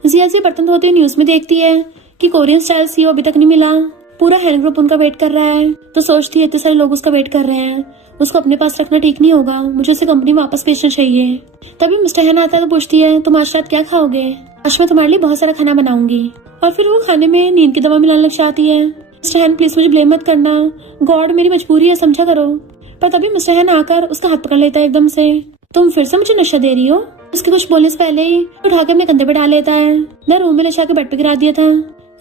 जियाजी बर्तन धोते हुए न्यूज में देखती है कि कोरियन स्टाइल सीईओ अभी तक नहीं मिला, पूरा हैन ग्रुप उनका वेट कर रहा है। तो सोचती है इतने सारे लोग उसका वेट कर रहे हैं, उसको अपने पास रखना ठीक नहीं होगा, मुझे उसे कंपनी में वापस भेजना चाहिए। तभी मिस्टर हैन आता है तो पूछती है तुम आज रात क्या खाओगे? आज मैं तुम्हारे लिए बहुत सारा खाना बनाऊंगी। और फिर वो खाने में नींद की दवा मिलाने लग जाती है। मिस्टर हैन प्लीज मुझे ब्लेम मत करना, गॉड मेरी मजबूरी है समझा करो। पर तभी मिस्टर हैन आकर उसका हाथ पकड़ लेता है एकदम से। तुम फिर से मुझे नशा दे रही हो? उसके कुछ बोलने से पहले ही उठा के अपने कंधे पे डाल लेता है। मैं रूम में ले जाकर बेड पे गिरा दिया था।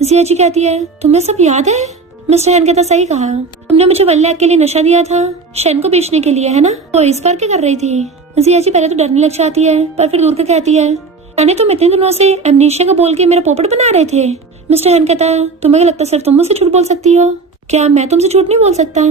जियाजी कहती है तुम्हें सब याद है? मिस्टर हैन कहता सही कहा, तुमने मुझे 1 लाख के लिए नशा दिया था शेन को बेचने के लिए है ना, तो इस बार क्या कर रही थी? जियाजी पहले तो डरने लग जाती है पर फिर दूर के कहती है यानी तुम इतने दिनों से एमनीशिया का बोल के मेरा पोपट बना रहे थे। मिस्टर हैन कहता है तुम्हें क्या लगता है सिर्फ तुम मुझसे झूठ बोल सकती हो? क्या मैं तुमसे झूठ नहीं बोल सकता?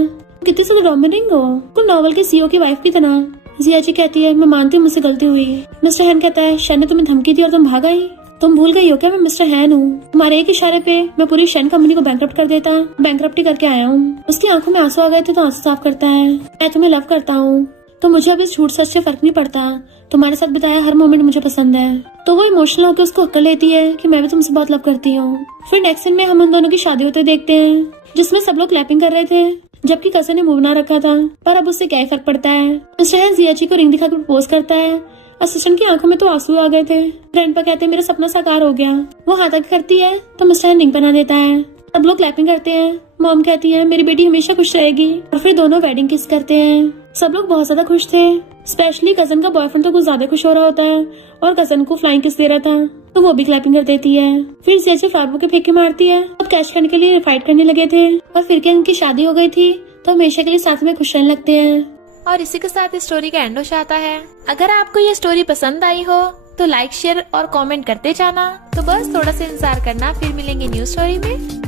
कितनी ज्यादा डोमिनिंग हो, कुछ नॉवल के सीईओ की वाइफ की तरह। जियाजी कहती है मैं मानती हूँ मुझसे गलती हुई। मिस्टर हैन कहता है शेन ने तुम्हें धमकी दी और तुम भाग आई, तुम भूल गई हो क्या मैं मिस्टर हैन हूँ? तुम्हारे एक इशारे पे मैं पूरी शेन कंपनी को बैंकरप्ट कर देता, बैंकरप्टी करके आया हूँ। उसकी आंखों में आंसू आ गए थे तो आंसू साफ करता है। मैं तुम्हें लव करता हूँ तो मुझे अब इस झूठ सच से फर्क नहीं पड़ता, तुम्हारे साथ बिताया हर मोमेंट मुझे पसंद है। तो वो इमोशनल होकर उसको हक्का लेती है कि मैं भी तुमसे बहुत लव करती हूँ। फिर नेक्स्ट सीन में हम उन दोनों की शादी होते देखते हैं जिसमें सब लोग क्लैपिंग कर रहे थे जबकि कजन ने मुंह बना रखा था, पर अब उससे क्या फर्क पड़ता है। मिस्टर हैन जियाजी को रिंग दिखाकर प्रपोज करता है। असिस्टेंट की आंखों में तो आंसू आ गए थे। ग्रैंडपा कहते हैं मेरा सपना साकार हो गया। वो हाथ आगे करती है तो मिस्टर हैन रिंग बना देता है। सब लोग क्लैपिंग करते हैं। मॉम कहती है मेरी बेटी हमेशा खुश रहेगी, और फिर दोनों वेडिंग किस करते हैं। सब लोग बहुत ज्यादा खुश थे, स्पेशली कजन का बॉयफ्रेंड तो कुछ ज्यादा खुश हो रहा होता है और कजन को फ्लाइंग किस दे रहा था तो वो भी क्लैपिंग कर देती है। फिर जियाजी फ्लावर बुके फेंक के मारती है। अब कैच करने के लिए फाइट करने लगे थे और फिर क्या इनकी शादी हो गई थी तो हमेशा के लिए साथ में खुश रहने लगते हैं। और इसी के साथ इस स्टोरी का एंड हो जाता है। अगर आपको ये स्टोरी पसंद आई हो तो लाइक शेयर और कमेंट करते जाना। तो बस थोड़ा सा इंतजार करना, फिर मिलेंगे न्यू स्टोरी में।